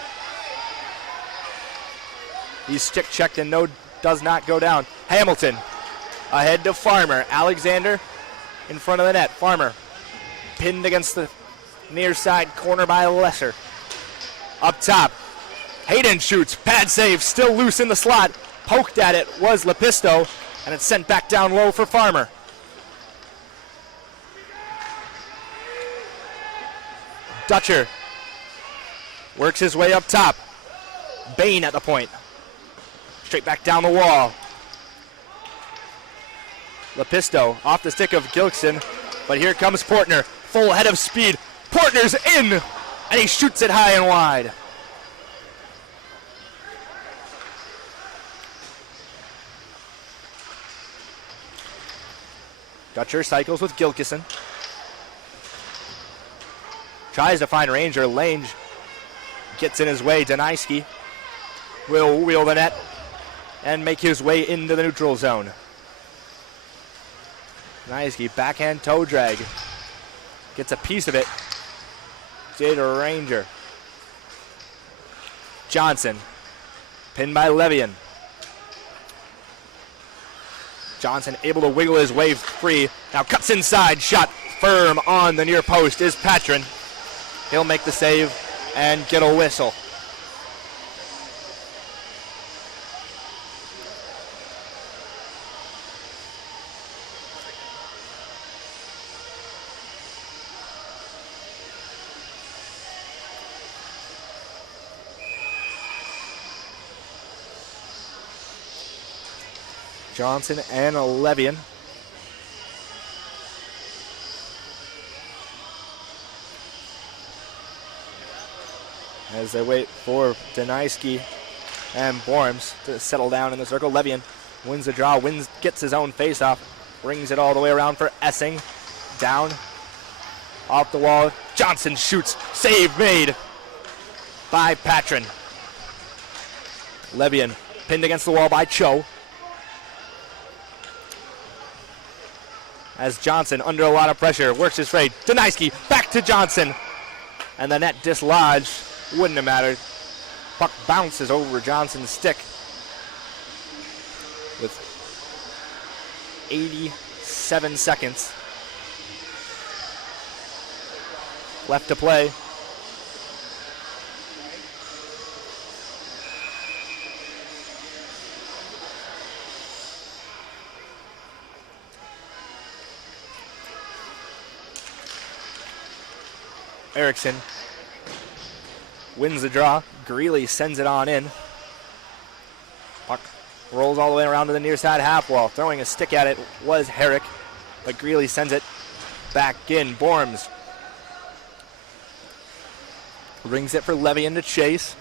He's stick checked and does not go down. Hamilton ahead to Farmer. Alexander in front of the net. Farmer pinned against the near side corner by Lesser. Up top, Hayden shoots. Pad save, still loose in the slot. Poked at it was Lepisto, and it's sent back down low for Farmer. Dutcher works his way up top. Bain at the point. Straight back down the wall. Lepisto off the stick of Gilkson, but here comes Portner. Full head of speed. Portner's in, and he shoots it high and wide. Dutcher cycles with Gilkison. Tries to find Ranger. Lange gets in his way. Danaiski will wheel the net and make his way into the neutral zone. Danaiski backhand toe drag. Gets a piece of it. Did Ranger. Johnson pinned by Levian. Johnson able to wiggle his way free. Now cuts inside. Shot firm on the near post is Patrin. He'll make the save and get a whistle. Johnson and Levian. As they wait for Danaiski and Borms to settle down in the circle. Levian wins the draw, gets his own face-off, brings it all the way around for Essing. Down, off the wall. Johnson shoots, save made by Patrin. Levian pinned against the wall by Cho. As Johnson, under a lot of pressure, works his fade. Danaiski back to Johnson. And the net dislodged. Wouldn't have mattered. Puck bounces over Johnson's stick. With 87 seconds left to play. Erickson wins the draw. Greeley sends it on in. Puck rolls all the way around to the near side half wall. Throwing a stick at it was Herrick, but Greeley sends it back in. Borms rings it for Levian to chase.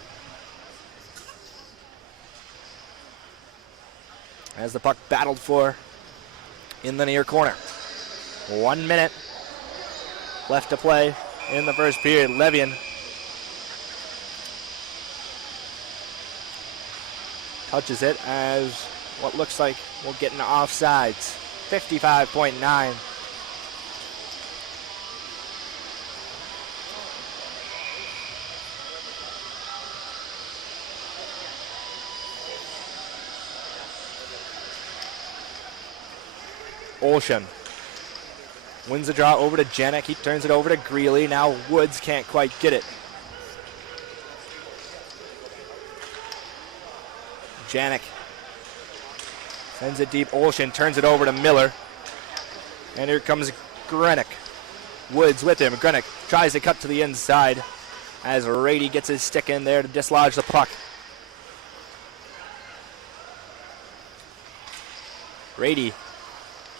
As the puck battled for in the near corner. 1 minute left to play in the first period. Levian touches it as what looks like we'll get an offsides. 55.9. Olshan wins the draw over to Janik. He turns it over to Greeley. Now Woods can't quite get it. Janik sends it deep. Olshan turns it over to Miller. And here comes Grenick. Woods with him. Grenick tries to cut to the inside as Rady gets his stick in there to dislodge the puck. Rady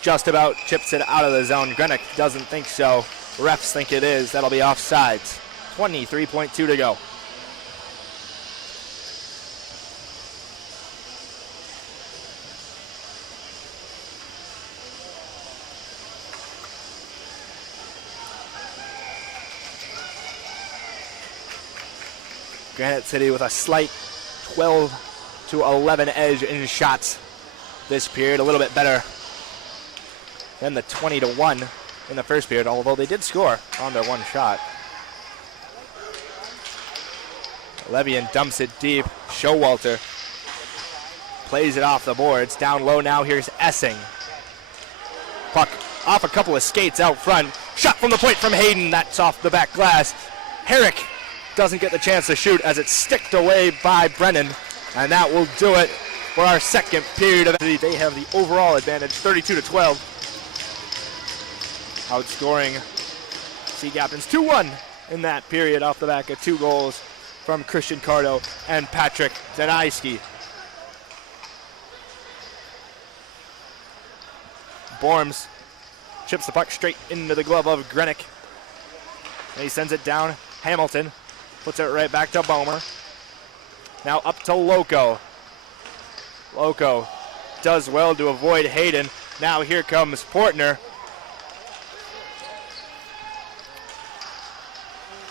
just about chips it out of the zone. Grenick doesn't think so. Refs think it is. That'll be offsides. 23.2 to go. Granite City with a slight 12-11 edge in shots this period. A little bit better than the 20-1 in the first period, although they did score on their one shot. Levian dumps it deep. Showalter plays it off the boards. Down low now, here's Essing. Puck off a couple of skates out front. Shot from the point from Hayden. That's off the back glass. Herrick doesn't get the chance to shoot as it's sticked away by Brennan. And that will do it for our second period of it. They have the overall advantage, 32-12. Outscoring Sea Captains 2-1 in that period off the back of 2 goals from Christian Cardo and Patrick Denaiski. Borms chips the puck straight into the glove of Grenick. And he sends it down. Hamilton puts it right back to Bomer. Now up to Loco. Loco does well to avoid Hayden. Now here comes Portner.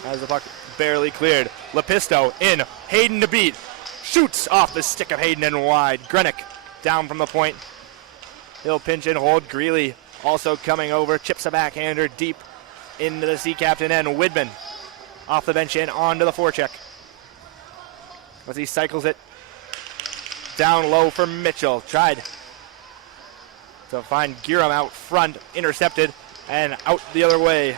As the puck barely cleared. Lepisto in. Hayden to beat. Shoots off the stick of Hayden and wide. Grenick down from the point. He'll pinch and hold. Greeley also coming over. Chips a backhander deep into the Sea Captain and Widman off the bench and onto the forecheck. As he cycles it down low for Mitchell. Tried to find Giram out front. Intercepted and out the other way.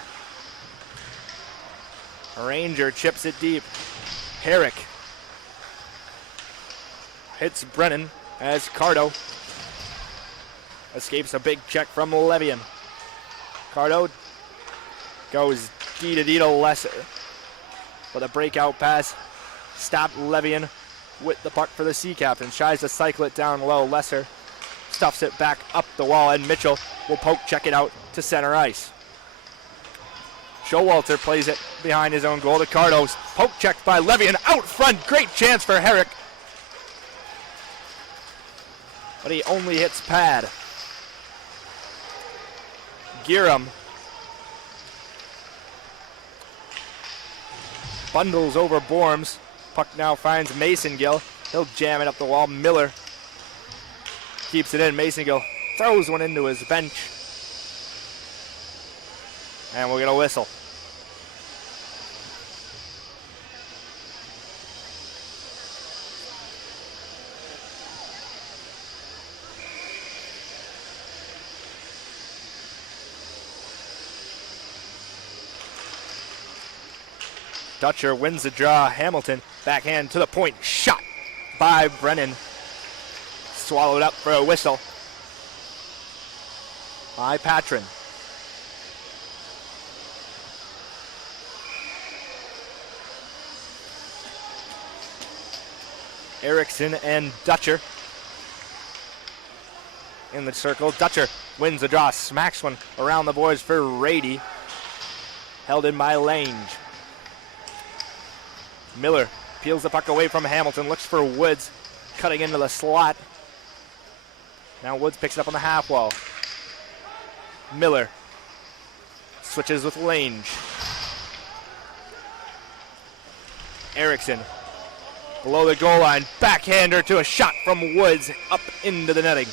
Ranger chips it deep. Herrick hits Brennan as Cardo escapes a big check from Levian. Cardo goes D to Lesser. But a breakout pass stopped Levian with the puck for the Sea Captains. Tries to cycle it down low. Lesser stuffs it back up the wall, and Mitchell will poke check it out to center ice. Showalter plays it behind his own goal to Cardos. Poke checked by Levian out front. Great chance for Herrick. But he only hits pad. Giram bundles over Borms. Puck now finds Mason-Gill. He'll jam it up the wall. Miller keeps it in. Mason-Gill throws one into his bench. And we'll get a whistle. Dutcher wins the draw. Hamilton backhand to the point. Shot by Brennan. Swallowed up for a whistle by Patrin. Erickson and Dutcher in the circle. Dutcher wins the draw. Smacks one around the boards for Rady. Held in by Lange. Miller peels the puck away from Hamilton, looks for Woods, cutting into the slot. Now Woods picks it up on the half wall. Miller switches with Lange. Erickson below the goal line, backhander to a shot from Woods up into the netting.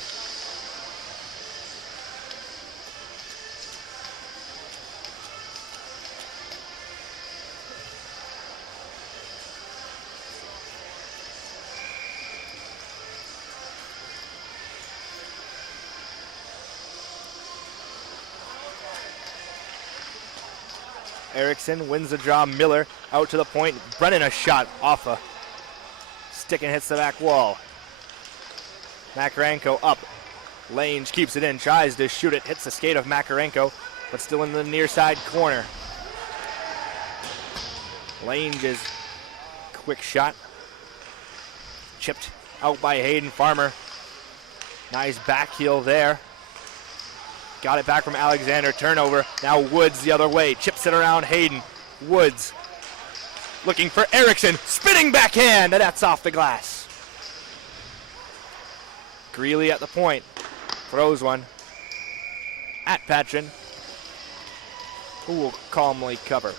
Erickson wins the draw. Miller out to the point. Brennan a shot off a stick and hits the back wall. Makarenko up. Lange keeps it in, tries to shoot it, hits the skate of Makarenko, but still in the near side corner. Lange's quick shot. Chipped out by Hayden. Farmer. Nice back heel there. Got it back from Alexander. Turnover. Now Woods the other way. Chips it around Hayden. Woods looking for Erickson. Spinning backhand, and that's off the glass. Greeley at the point. Throws one at Patrin, who will calmly cover.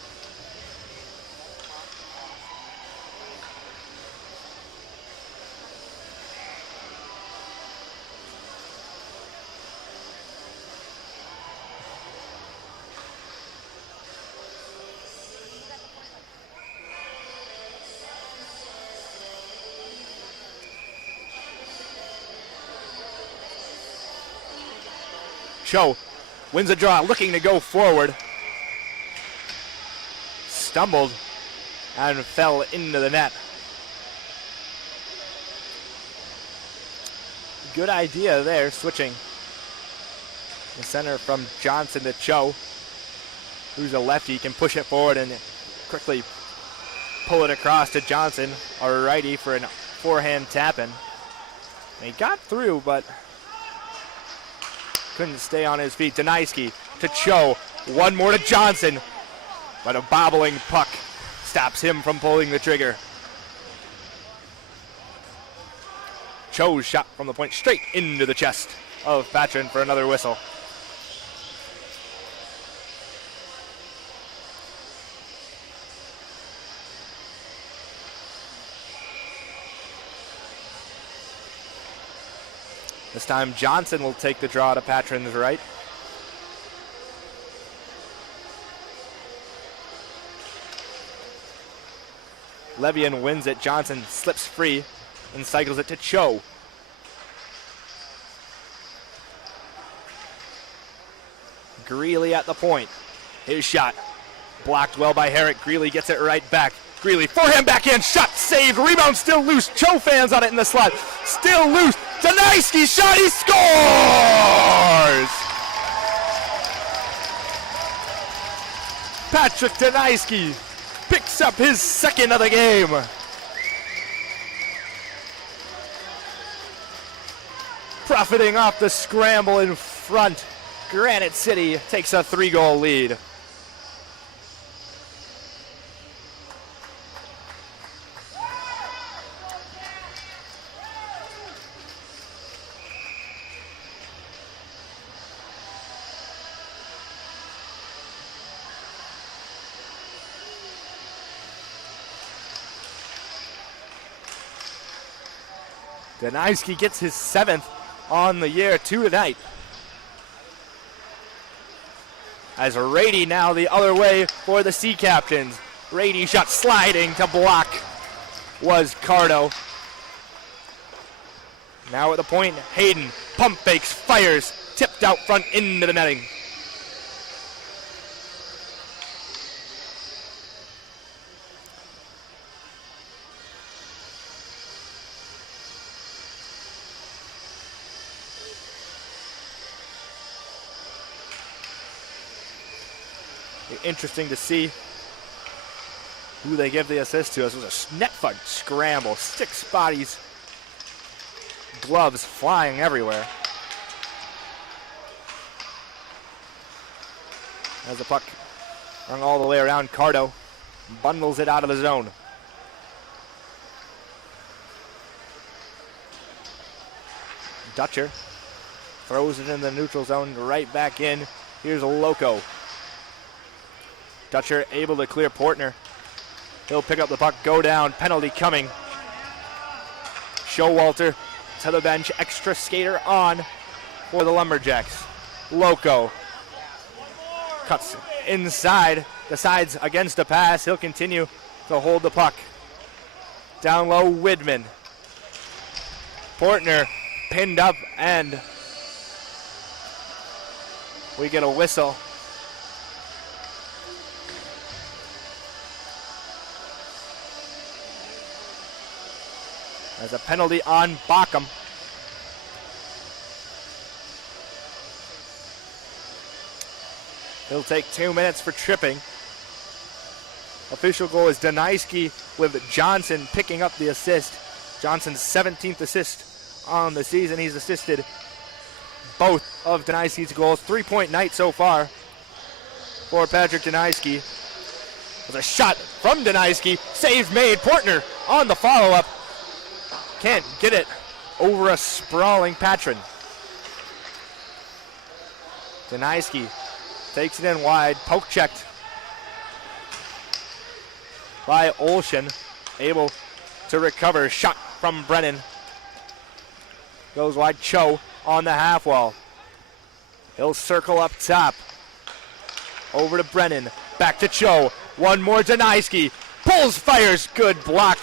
Cho wins a draw, looking to go forward. Stumbled and fell into the net. Good idea there, switching the center from Johnson to Cho, who's a lefty, can push it forward and quickly pull it across to Johnson, a righty, for a forehand tap-in. He got through, but couldn't stay on his feet. Deniski to Cho, one more to Johnson, but a bobbling puck stops him from pulling the trigger. Cho's shot from the point straight into the chest of Patrin for another whistle. This time Johnson will take the draw to Patrin's right. Levian wins it. Johnson slips free and cycles it to Cho. Greeley at the point. His shot blocked well by Herrick. Greeley gets it right back. Greeley, forehand backhand shot, saved. Rebound still loose. Cho fans on it in the slot. Still loose. Deniski shot, he scores! Patrick Deniski picks up his second of the game. Profiting off the scramble in front, Granite City takes a 3-goal lead. Deniski gets his 7th on the year, 2 tonight. As Rady now the other way for the Sea Captains. Rady shot sliding to block was Cardo. Now at the point, Hayden pump fakes, fires, tipped out front into the netting. Interesting to see who they give the assist to. This was a net fun scramble. 6 bodies, gloves flying everywhere. As the puck rung all the way around, Cardo bundles it out of the zone. Dutcher throws it in the neutral zone, right back in. Here's Loco. Dutcher able to clear Portner. He'll pick up the puck, go down, penalty coming. Showalter to the bench, extra skater on for the Lumberjacks. Loco cuts inside, decides against a pass. He'll continue to hold the puck. Down low, Widman. Portner pinned up, and we get a whistle. As a penalty on Bachem. He'll take 2 minutes for tripping. Official goal is Deniski, with Johnson picking up the assist. Johnson's 17th assist on the season. He's assisted both of Deniski's goals. 3-point night so far for Patrick Deniski. There's a shot from Deniski. Save made. Portner on the follow-up. Can't get it over a sprawling Patrin. Deniski takes it in wide. Poke checked by Olshan. Able to recover. Shot from Brennan. Goes wide. Cho on the half wall. He'll circle up top. Over to Brennan. Back to Cho. One more Deniski. Pulls, fires. Good block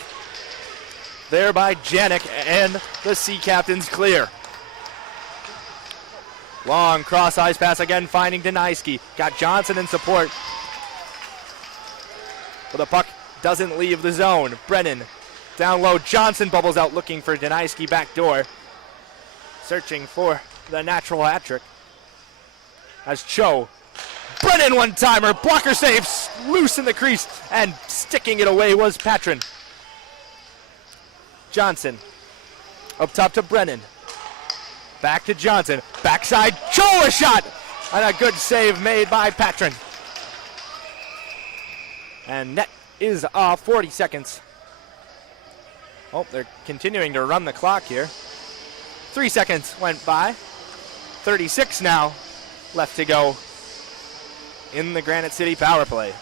there by Janik, and the Sea Captains clear. Long cross-ice pass again, finding Deniski. Got Johnson in support. But the puck doesn't leave the zone. Brennan down low. Johnson bubbles out looking for Deniski back door. Searching for the natural hat trick. As Cho. Brennan one-timer. Blocker saves. Loose in the crease. And sticking it away was Patrin. Johnson. Up top to Brennan. Back to Johnson. Backside. Cho a shot. And a good save made by Patrin. And net is off. 40 seconds. Oh, they're continuing to run the clock here. 3 seconds went by. 36 now left to go in the Granite City power play.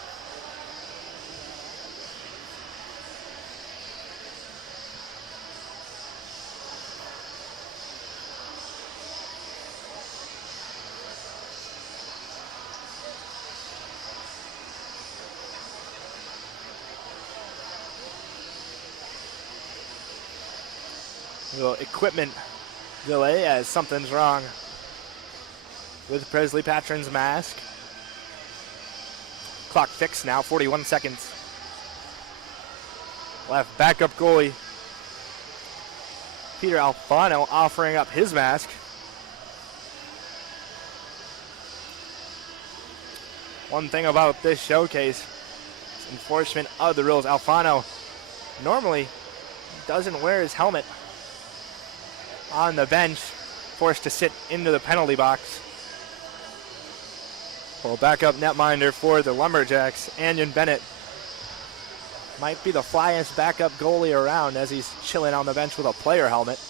Little equipment delay as something's wrong with Presley Patrin's mask. Clock fixed now, 41 seconds. Left backup goalie Peter Alfano offering up his mask. One thing about this showcase is enforcement of the rules. Alfano normally doesn't wear his helmet on the bench, forced to sit into the penalty box. Well, backup netminder for the Lumberjacks, Anion Bennett, might be the flyest backup goalie around as he's chilling on the bench with a player helmet.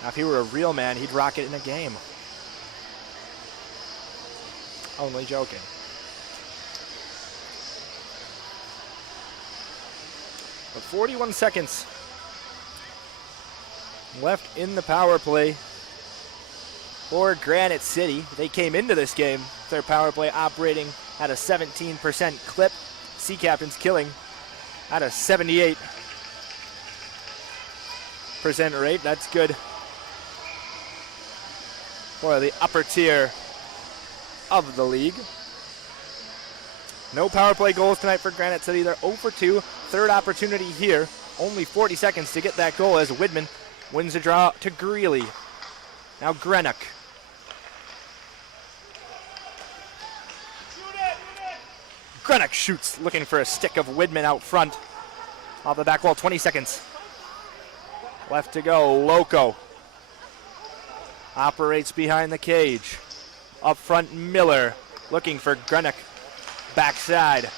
Now, if he were a real man, he'd rock it in a game. Only joking. But 41 seconds left in the power play for Granite City. They came into this game, their power play operating at a 17% clip. Sea Captains killing at a 78% rate. That's good for the upper tier of the league. No power play goals tonight for Granite City. They're 0 for 2. Third opportunity here. Only 40 seconds to get that goal as Widman wins the draw to Greeley. Now Greenock. Greenock shoots, looking for a stick of Widman out front. Off the back wall, 20 seconds. Left to go, Loco. Operates behind the cage. Up front, Miller, looking for Greenock. Backside.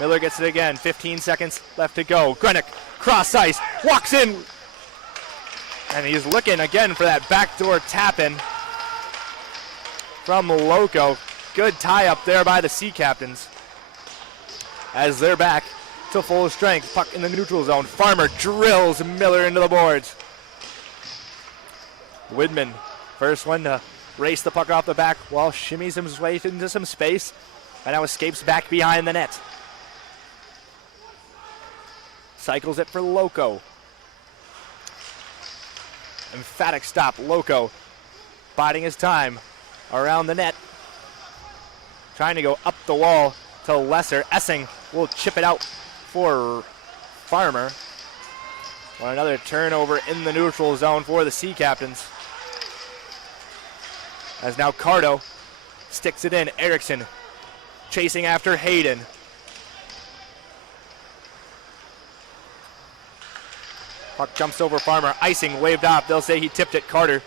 Miller gets it again, 15 seconds left to go. Greenock, cross ice, walks in. And he's looking again for that backdoor tap-in from Loco. Good tie-up there by the Sea Captains as they're back to full strength. Puck in the neutral zone. Farmer drills Miller into the boards. Widman, first one to race the puck off the back wall, shimmies his way into some space, and now escapes back behind the net. Cycles it for Loco. Emphatic stop. Loco biding his time around the net. Trying to go up the wall to Lesser. Essing will chip it out for Farmer. Well, another turnover in the neutral zone for the Sea Captains. As now Cardo sticks it in. Erickson chasing after Hayden. Puck jumps over Farmer. Icing waved off. They'll say he tipped it. Carter.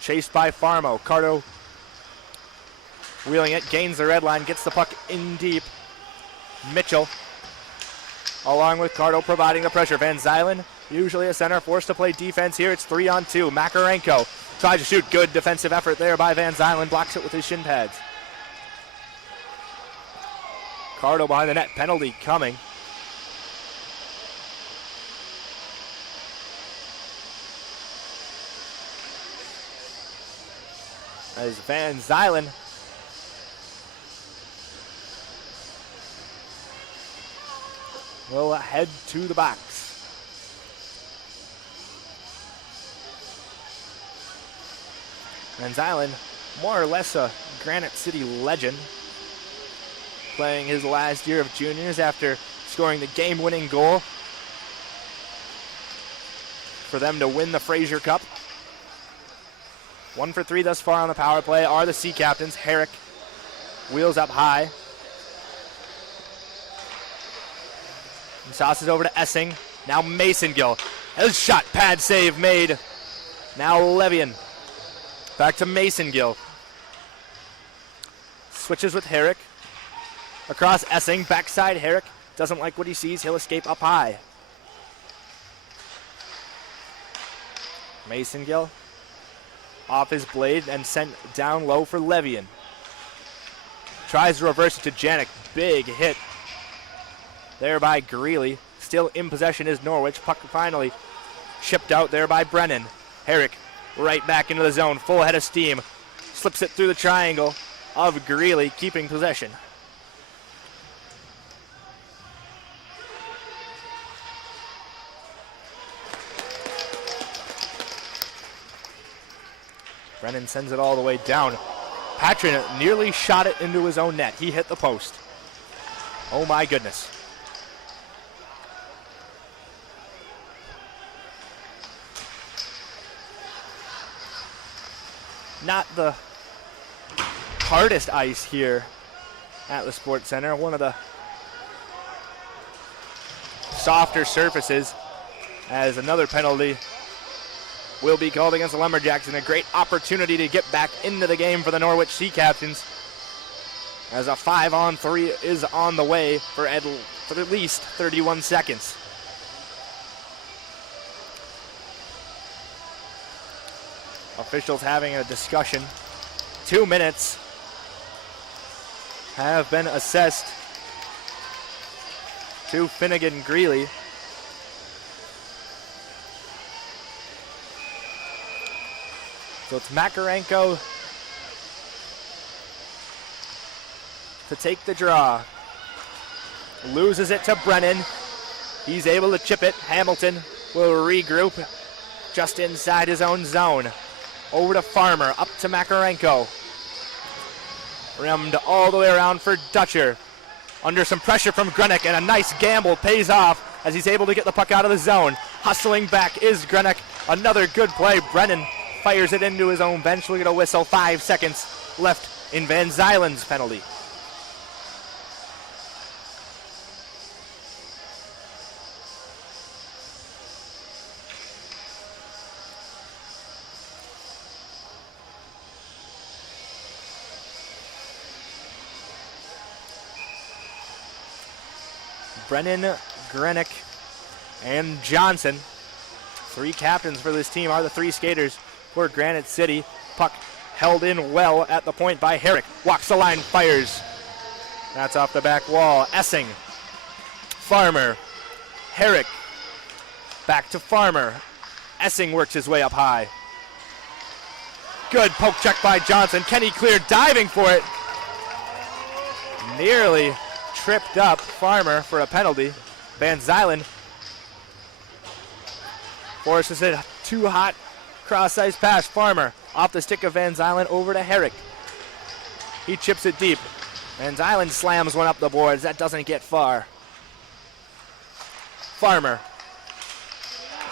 Chased by Farmo. Cardo wheeling it. Gains the red line. Gets the puck in deep. Mitchell along with Cardo providing the pressure. Van Zylen, usually a center, forced to play defense here. It's 3-on-2. Makarenko tries to shoot. Good defensive effort there by Van Zylen. Blocks it with his shin pads. Cardo behind the net. Penalty coming. As Van Zylen will head to the box. Van Zylen, more or less a Granite City legend, playing his last year of juniors after scoring the game-winning goal for them to win the Fraser Cup. 1 for 3 thus far on the power play are the Sea Captains. Herrick wheels up high. And tosses over to Essing. Now Masongill. His shot, pad save made. Now Levian. Back to Masongill. Switches with Herrick. Across Essing, backside Herrick. Doesn't like what he sees, he'll escape up high. Masongill off his blade and sent down low for Levian. Tries to reverse it to Janik. Big hit there by Greeley. Still in possession is Norwich. Puck finally chipped out there by Brennan. Herrick right back into the zone. Full head of steam. Slips it through the triangle of Greeley, keeping possession. Brennan sends it all the way down. Patrin nearly shot it into his own net. He hit the post. Oh my goodness. Not the hardest ice here at the Sports Center. One of the softer surfaces, as another penalty will be called against the Lumberjacks, and a great opportunity to get back into the game for the Norwich Sea Captains, as a 5-on-3 is on the way for at least 31 seconds. Officials having a discussion. 2 minutes have been assessed to Finnegan Greeley. So it's Makarenko to take the draw. Loses it to Brennan. He's able to chip it. Hamilton will regroup just inside his own zone. Over to Farmer, up to Makarenko. Rimmed all the way around for Dutcher. Under some pressure from Granite, and a nice gamble pays off as he's able to get the puck out of the zone. Hustling back is Granite. Another good play. Brennan fires it into his own bench. We'll get a whistle. 5 seconds left in Van Zylen's penalty. Brennan, Grenick, and Johnson. 3 captains for this team are the 3 skaters for Granite City. Puck held in well at the point by Herrick. Walks the line, fires. That's off the back wall. Essing, Farmer, Herrick, back to Farmer. Essing works his way up high. Good poke check by Johnson. Kenny clear, diving for it. Nearly tripped up Farmer for a penalty. Van Zylen forces it too hot. Cross-ice pass. Farmer off the stick of Van Zylen over to Herrick. He chips it deep. Van Zylen slams one up the boards. That doesn't get far. Farmer.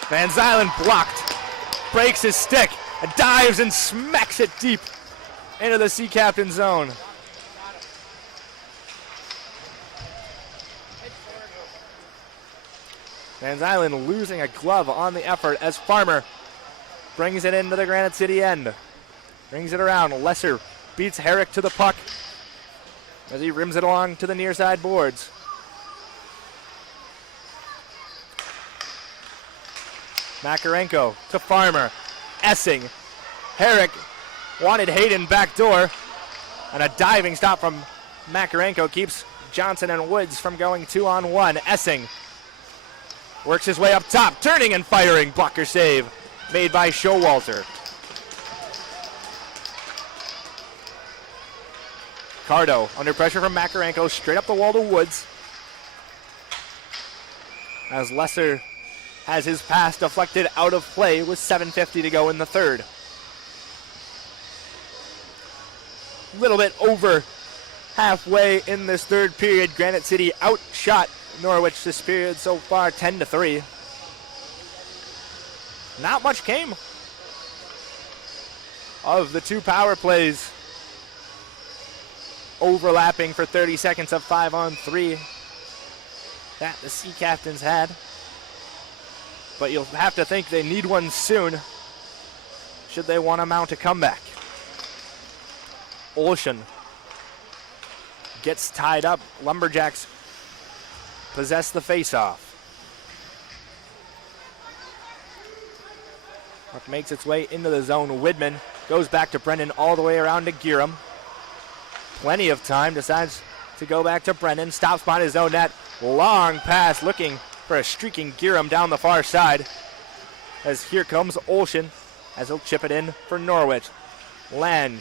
Van Zylen blocked. Breaks his stick. And dives and smacks it deep into the Sea Captain zone. Van Zylen losing a glove on the effort as Farmer brings it into the Granite City end. Brings it around. Lesser beats Herrick to the puck as he rims it along to the near side boards. Makarenko to Farmer. Essing. Herrick wanted Hayden backdoor, and a diving stop from Makarenko keeps Johnson and Woods from going 2-on-1. Essing works his way up top, turning and firing. Blocker save made by Showalter. Cardo under pressure from Makarenko, straight up the wall to Woods. As Lesser has his pass deflected out of play with 7:50 to go in the third. A little bit over halfway in this third period. Granite City outshot Norwich this period so far 10-3. Not much came of the two power plays overlapping for 30 seconds of 5-on-3 that the Sea Captains had. But you'll have to think they need one soon should they want to mount a comeback. Olsen gets tied up. Lumberjacks possess the face-off. Puck makes its way into the zone. Widman goes back to Brennan all the way around to Giram. Plenty of time, decides to go back to Brennan. Stops behind his own net. Long pass looking for a streaking Giram down the far side. As here comes Olsen as he'll chip it in for Norwich. Lange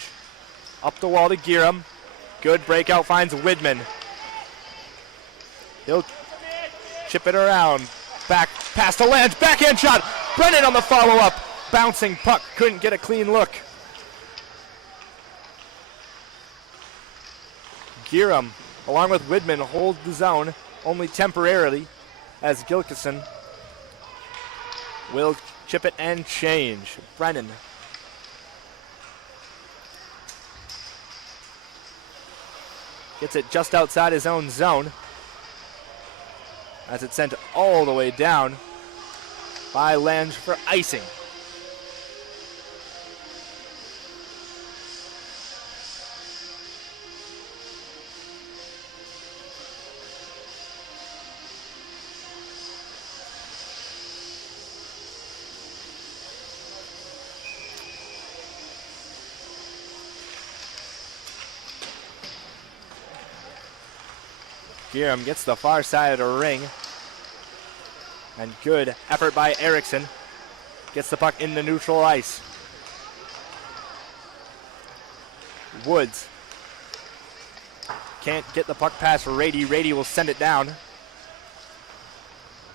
up the wall to Giram. Good breakout, finds Widman. He'll chip it around. Back pass to Lange. Backhand shot. Brennan on the follow-up. Bouncing puck. Couldn't get a clean look. Giram, along with Widman, hold the zone only temporarily as Gilkison will chip it and change. Brennan gets it just outside his own zone as it's sent all the way down by Lange for icing. Giram gets the far side of the ring. And good effort by Eriksson. Gets the puck into neutral ice. Woods can't get the puck past Rady. Rady will send it down.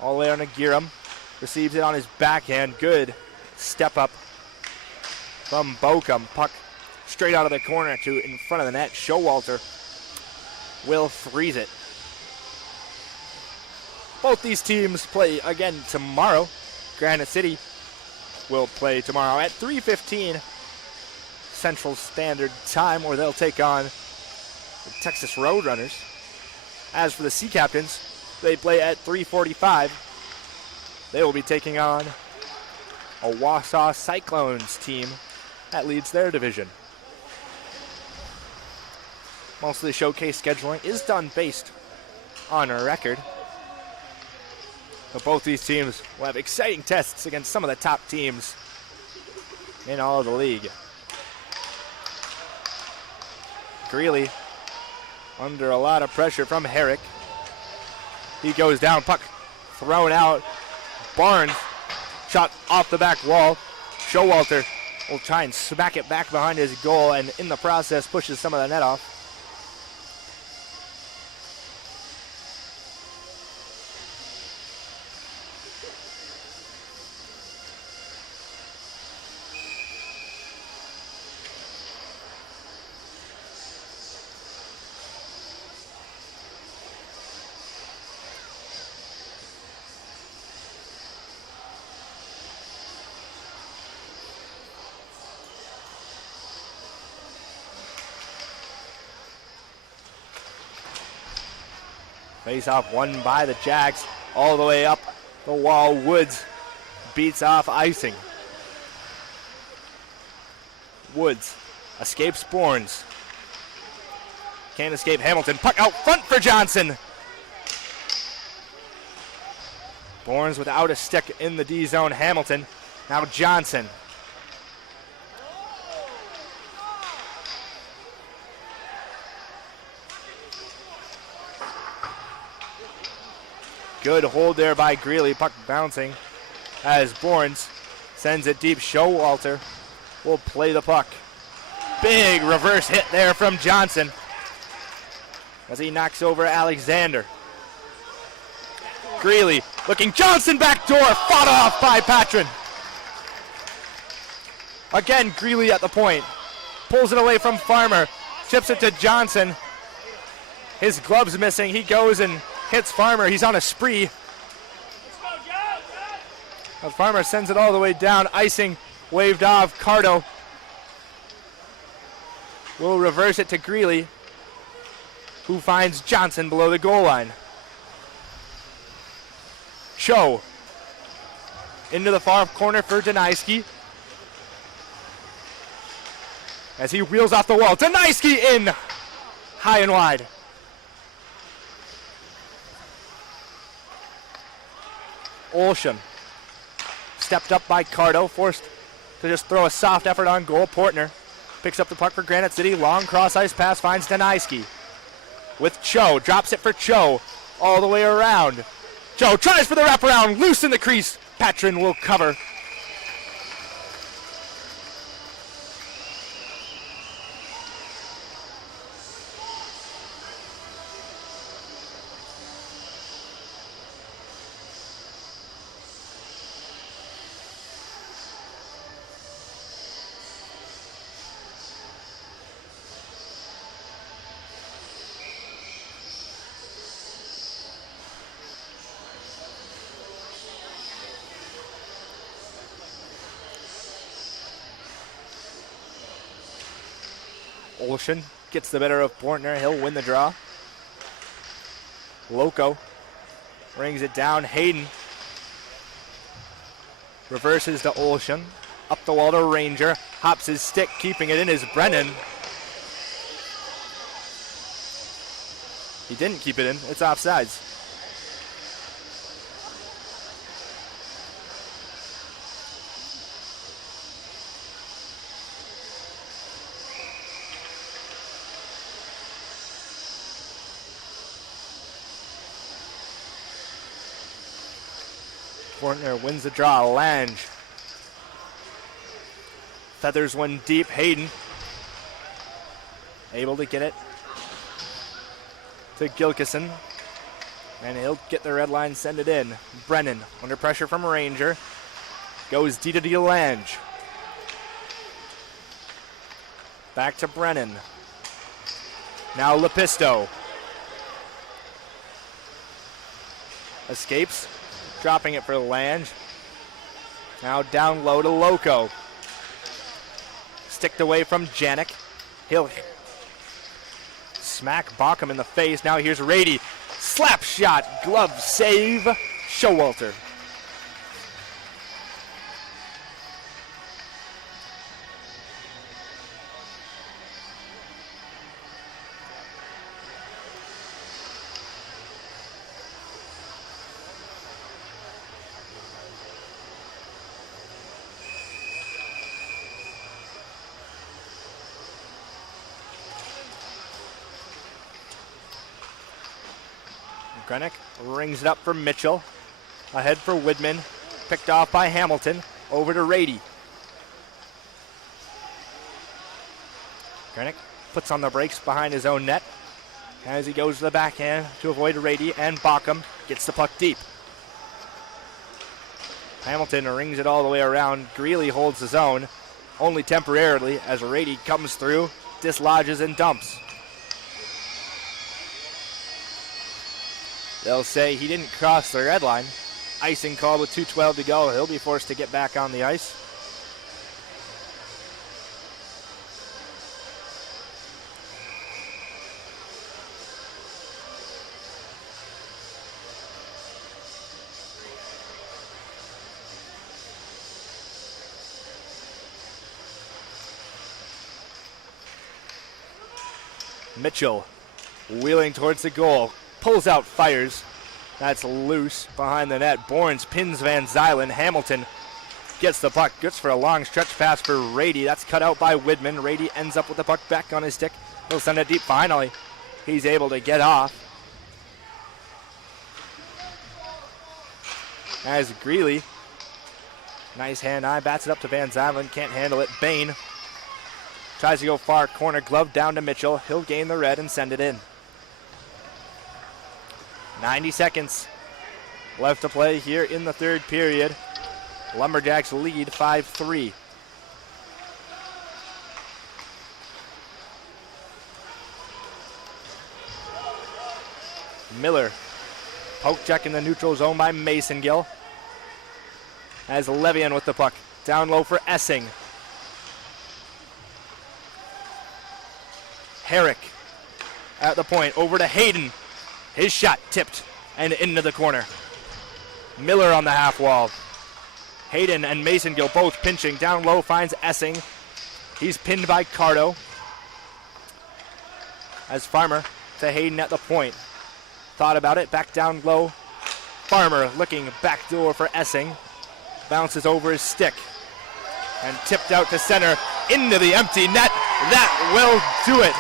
All the way on to Giram. Receives it on his backhand. Good step up from Bochum. Puck straight out of the corner to in front of the net. Showalter will freeze it. Both these teams play again tomorrow. Granite City will play tomorrow at 3:15 Central Standard Time, where they'll take on the Texas Roadrunners. As for the Sea Captains, they play at 3:45. They will be taking on a Wausau Cyclones team that leads their division. Most of the showcase scheduling is done based on a record. But both these teams will have exciting tests against some of the top teams in all of the league. Greeley under a lot of pressure from Herrick. He goes down, puck thrown out. Barnes shot off the back wall. Showalter will try and smack it back behind his goal, and in the process pushes some of the net off. Face-off won by the Jacks all the way up the wall. Woods beats off icing. Woods escapes Bournes. Can't escape Hamilton. Puck out front for Johnson. Bournes without a stick in the D zone. Hamilton. Now Johnson. Good hold there by Greeley. Puck bouncing as Bournes sends it deep. Showalter will play the puck. Big reverse hit there from Johnson as he knocks over Alexander. Greeley looking. Johnson backdoor. Fought off by Patrin. Again, Greeley at the point. Pulls it away from Farmer. Chips it to Johnson. His glove's missing. He goes and hits Farmer. He's on a spree. Farmer sends it all the way down. Icing waved off. Cardo will reverse it to Greeley, who finds Johnson below the goal line. Cho into the far corner for Deniski. As he wheels off the wall. Deniski in! High and wide. Olsen. Stepped up by Cardo, forced to just throw a soft effort on goal. Portner picks up the puck for Granite City. Long cross ice pass finds Deniski. With Cho, drops it for Cho all the way around. Cho tries for the wraparound, loose in the crease. Patrin will cover. Olsen gets the better of Portner. He'll win the draw. Loco brings it down. Hayden reverses to Olsen. Up the wall to Ranger. Hops his stick, keeping it in is Brennan. He didn't keep it in. It's offsides. Portner wins the draw. Lange feathers one deep. Hayden able to get it to Gilkison, and he'll get the red line, send it in. Brennan under pressure from Ranger goes D to D. Lange. Back to Brennan. Now Lepisto escapes. Dropping it for Lange. Now down low to Loco. Sticked away from Janik. He'll smack Bauckham in the face. Now here's Rady. Slap shot. Glove save. Showalter. Granite rings it up for Mitchell. Ahead for Widman. Picked off by Hamilton. Over to Rady. Granite puts on the brakes behind his own net as he goes to the backhand to avoid Rady, and Bauckham gets the puck deep. Hamilton rings it all the way around. Greeley holds his own, only temporarily, as Rady comes through, dislodges and dumps. They'll say he didn't cross the red line. Icing call with 2:12 to go. He'll be forced to get back on the ice. Mitchell wheeling towards the goal. Pulls out, fires. That's loose behind the net. Borns pins Van Zylen. Hamilton gets the puck. Gets for a long stretch pass for Rady. That's cut out by Widman. Rady ends up with the puck back on his stick. He'll send it deep. Finally, he's able to get off. As Greeley, nice hand-eye, bats it up to Van Zylen. Can't handle it. Bain tries to go far corner. Glove down to Mitchell. He'll gain the red and send it in. 90 seconds left to play here in the third period. Lumberjacks lead 5-3. Miller. Poke check in the neutral zone by Mason Gill. As Levian with the puck. Down low for Essing. Herrick at the point. Over to Hayden. His shot tipped and into the corner. Miller on the half wall. Hayden and Mason Gill both pinching. Down low finds Essing. He's pinned by Cardo. As Farmer to Hayden at the point. Thought about it, back down low. Farmer looking back door for Essing. Bounces over his stick. And tipped out to center into the empty net. That will do it.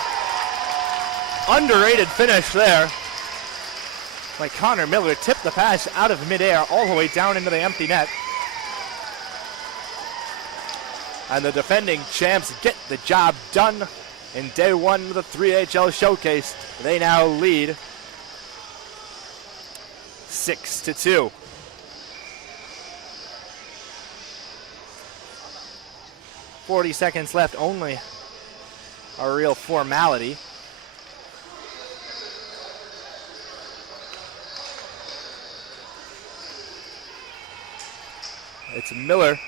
Underrated finish there. Like Connor Miller tipped the pass out of midair all the way down into the empty net. And the defending champs get the job done in day one of the 3HL Showcase. They now lead 6-2. "40 seconds left, only a real formality. It's Miller,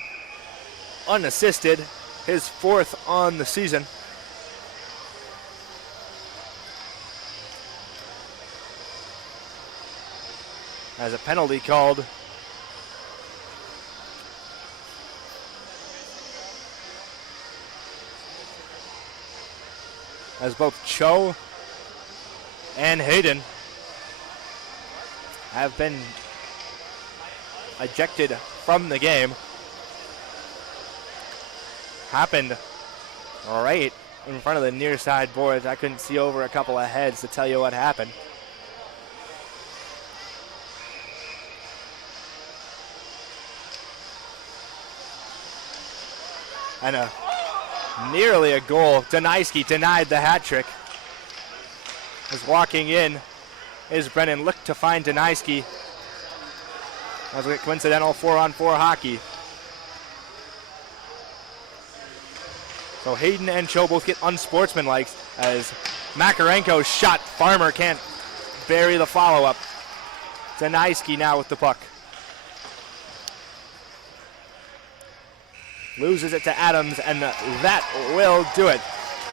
unassisted, his 4th on the season. As a penalty called. As both Cho and Hayden have been ejected from the game. Happened right in front of the near side boards. I couldn't see over a couple of heads to tell you what happened. And nearly a goal. Deniski denied the hat trick. As walking in is Brennan. Looked to find Deniski. That was a coincidental 4-on-4 hockey. So Hayden and Cho both get unsportsmanlike as Makarenko's shot. Farmer can't bury the follow-up. Deniski now with the puck. Loses it to Adams, and that will do it.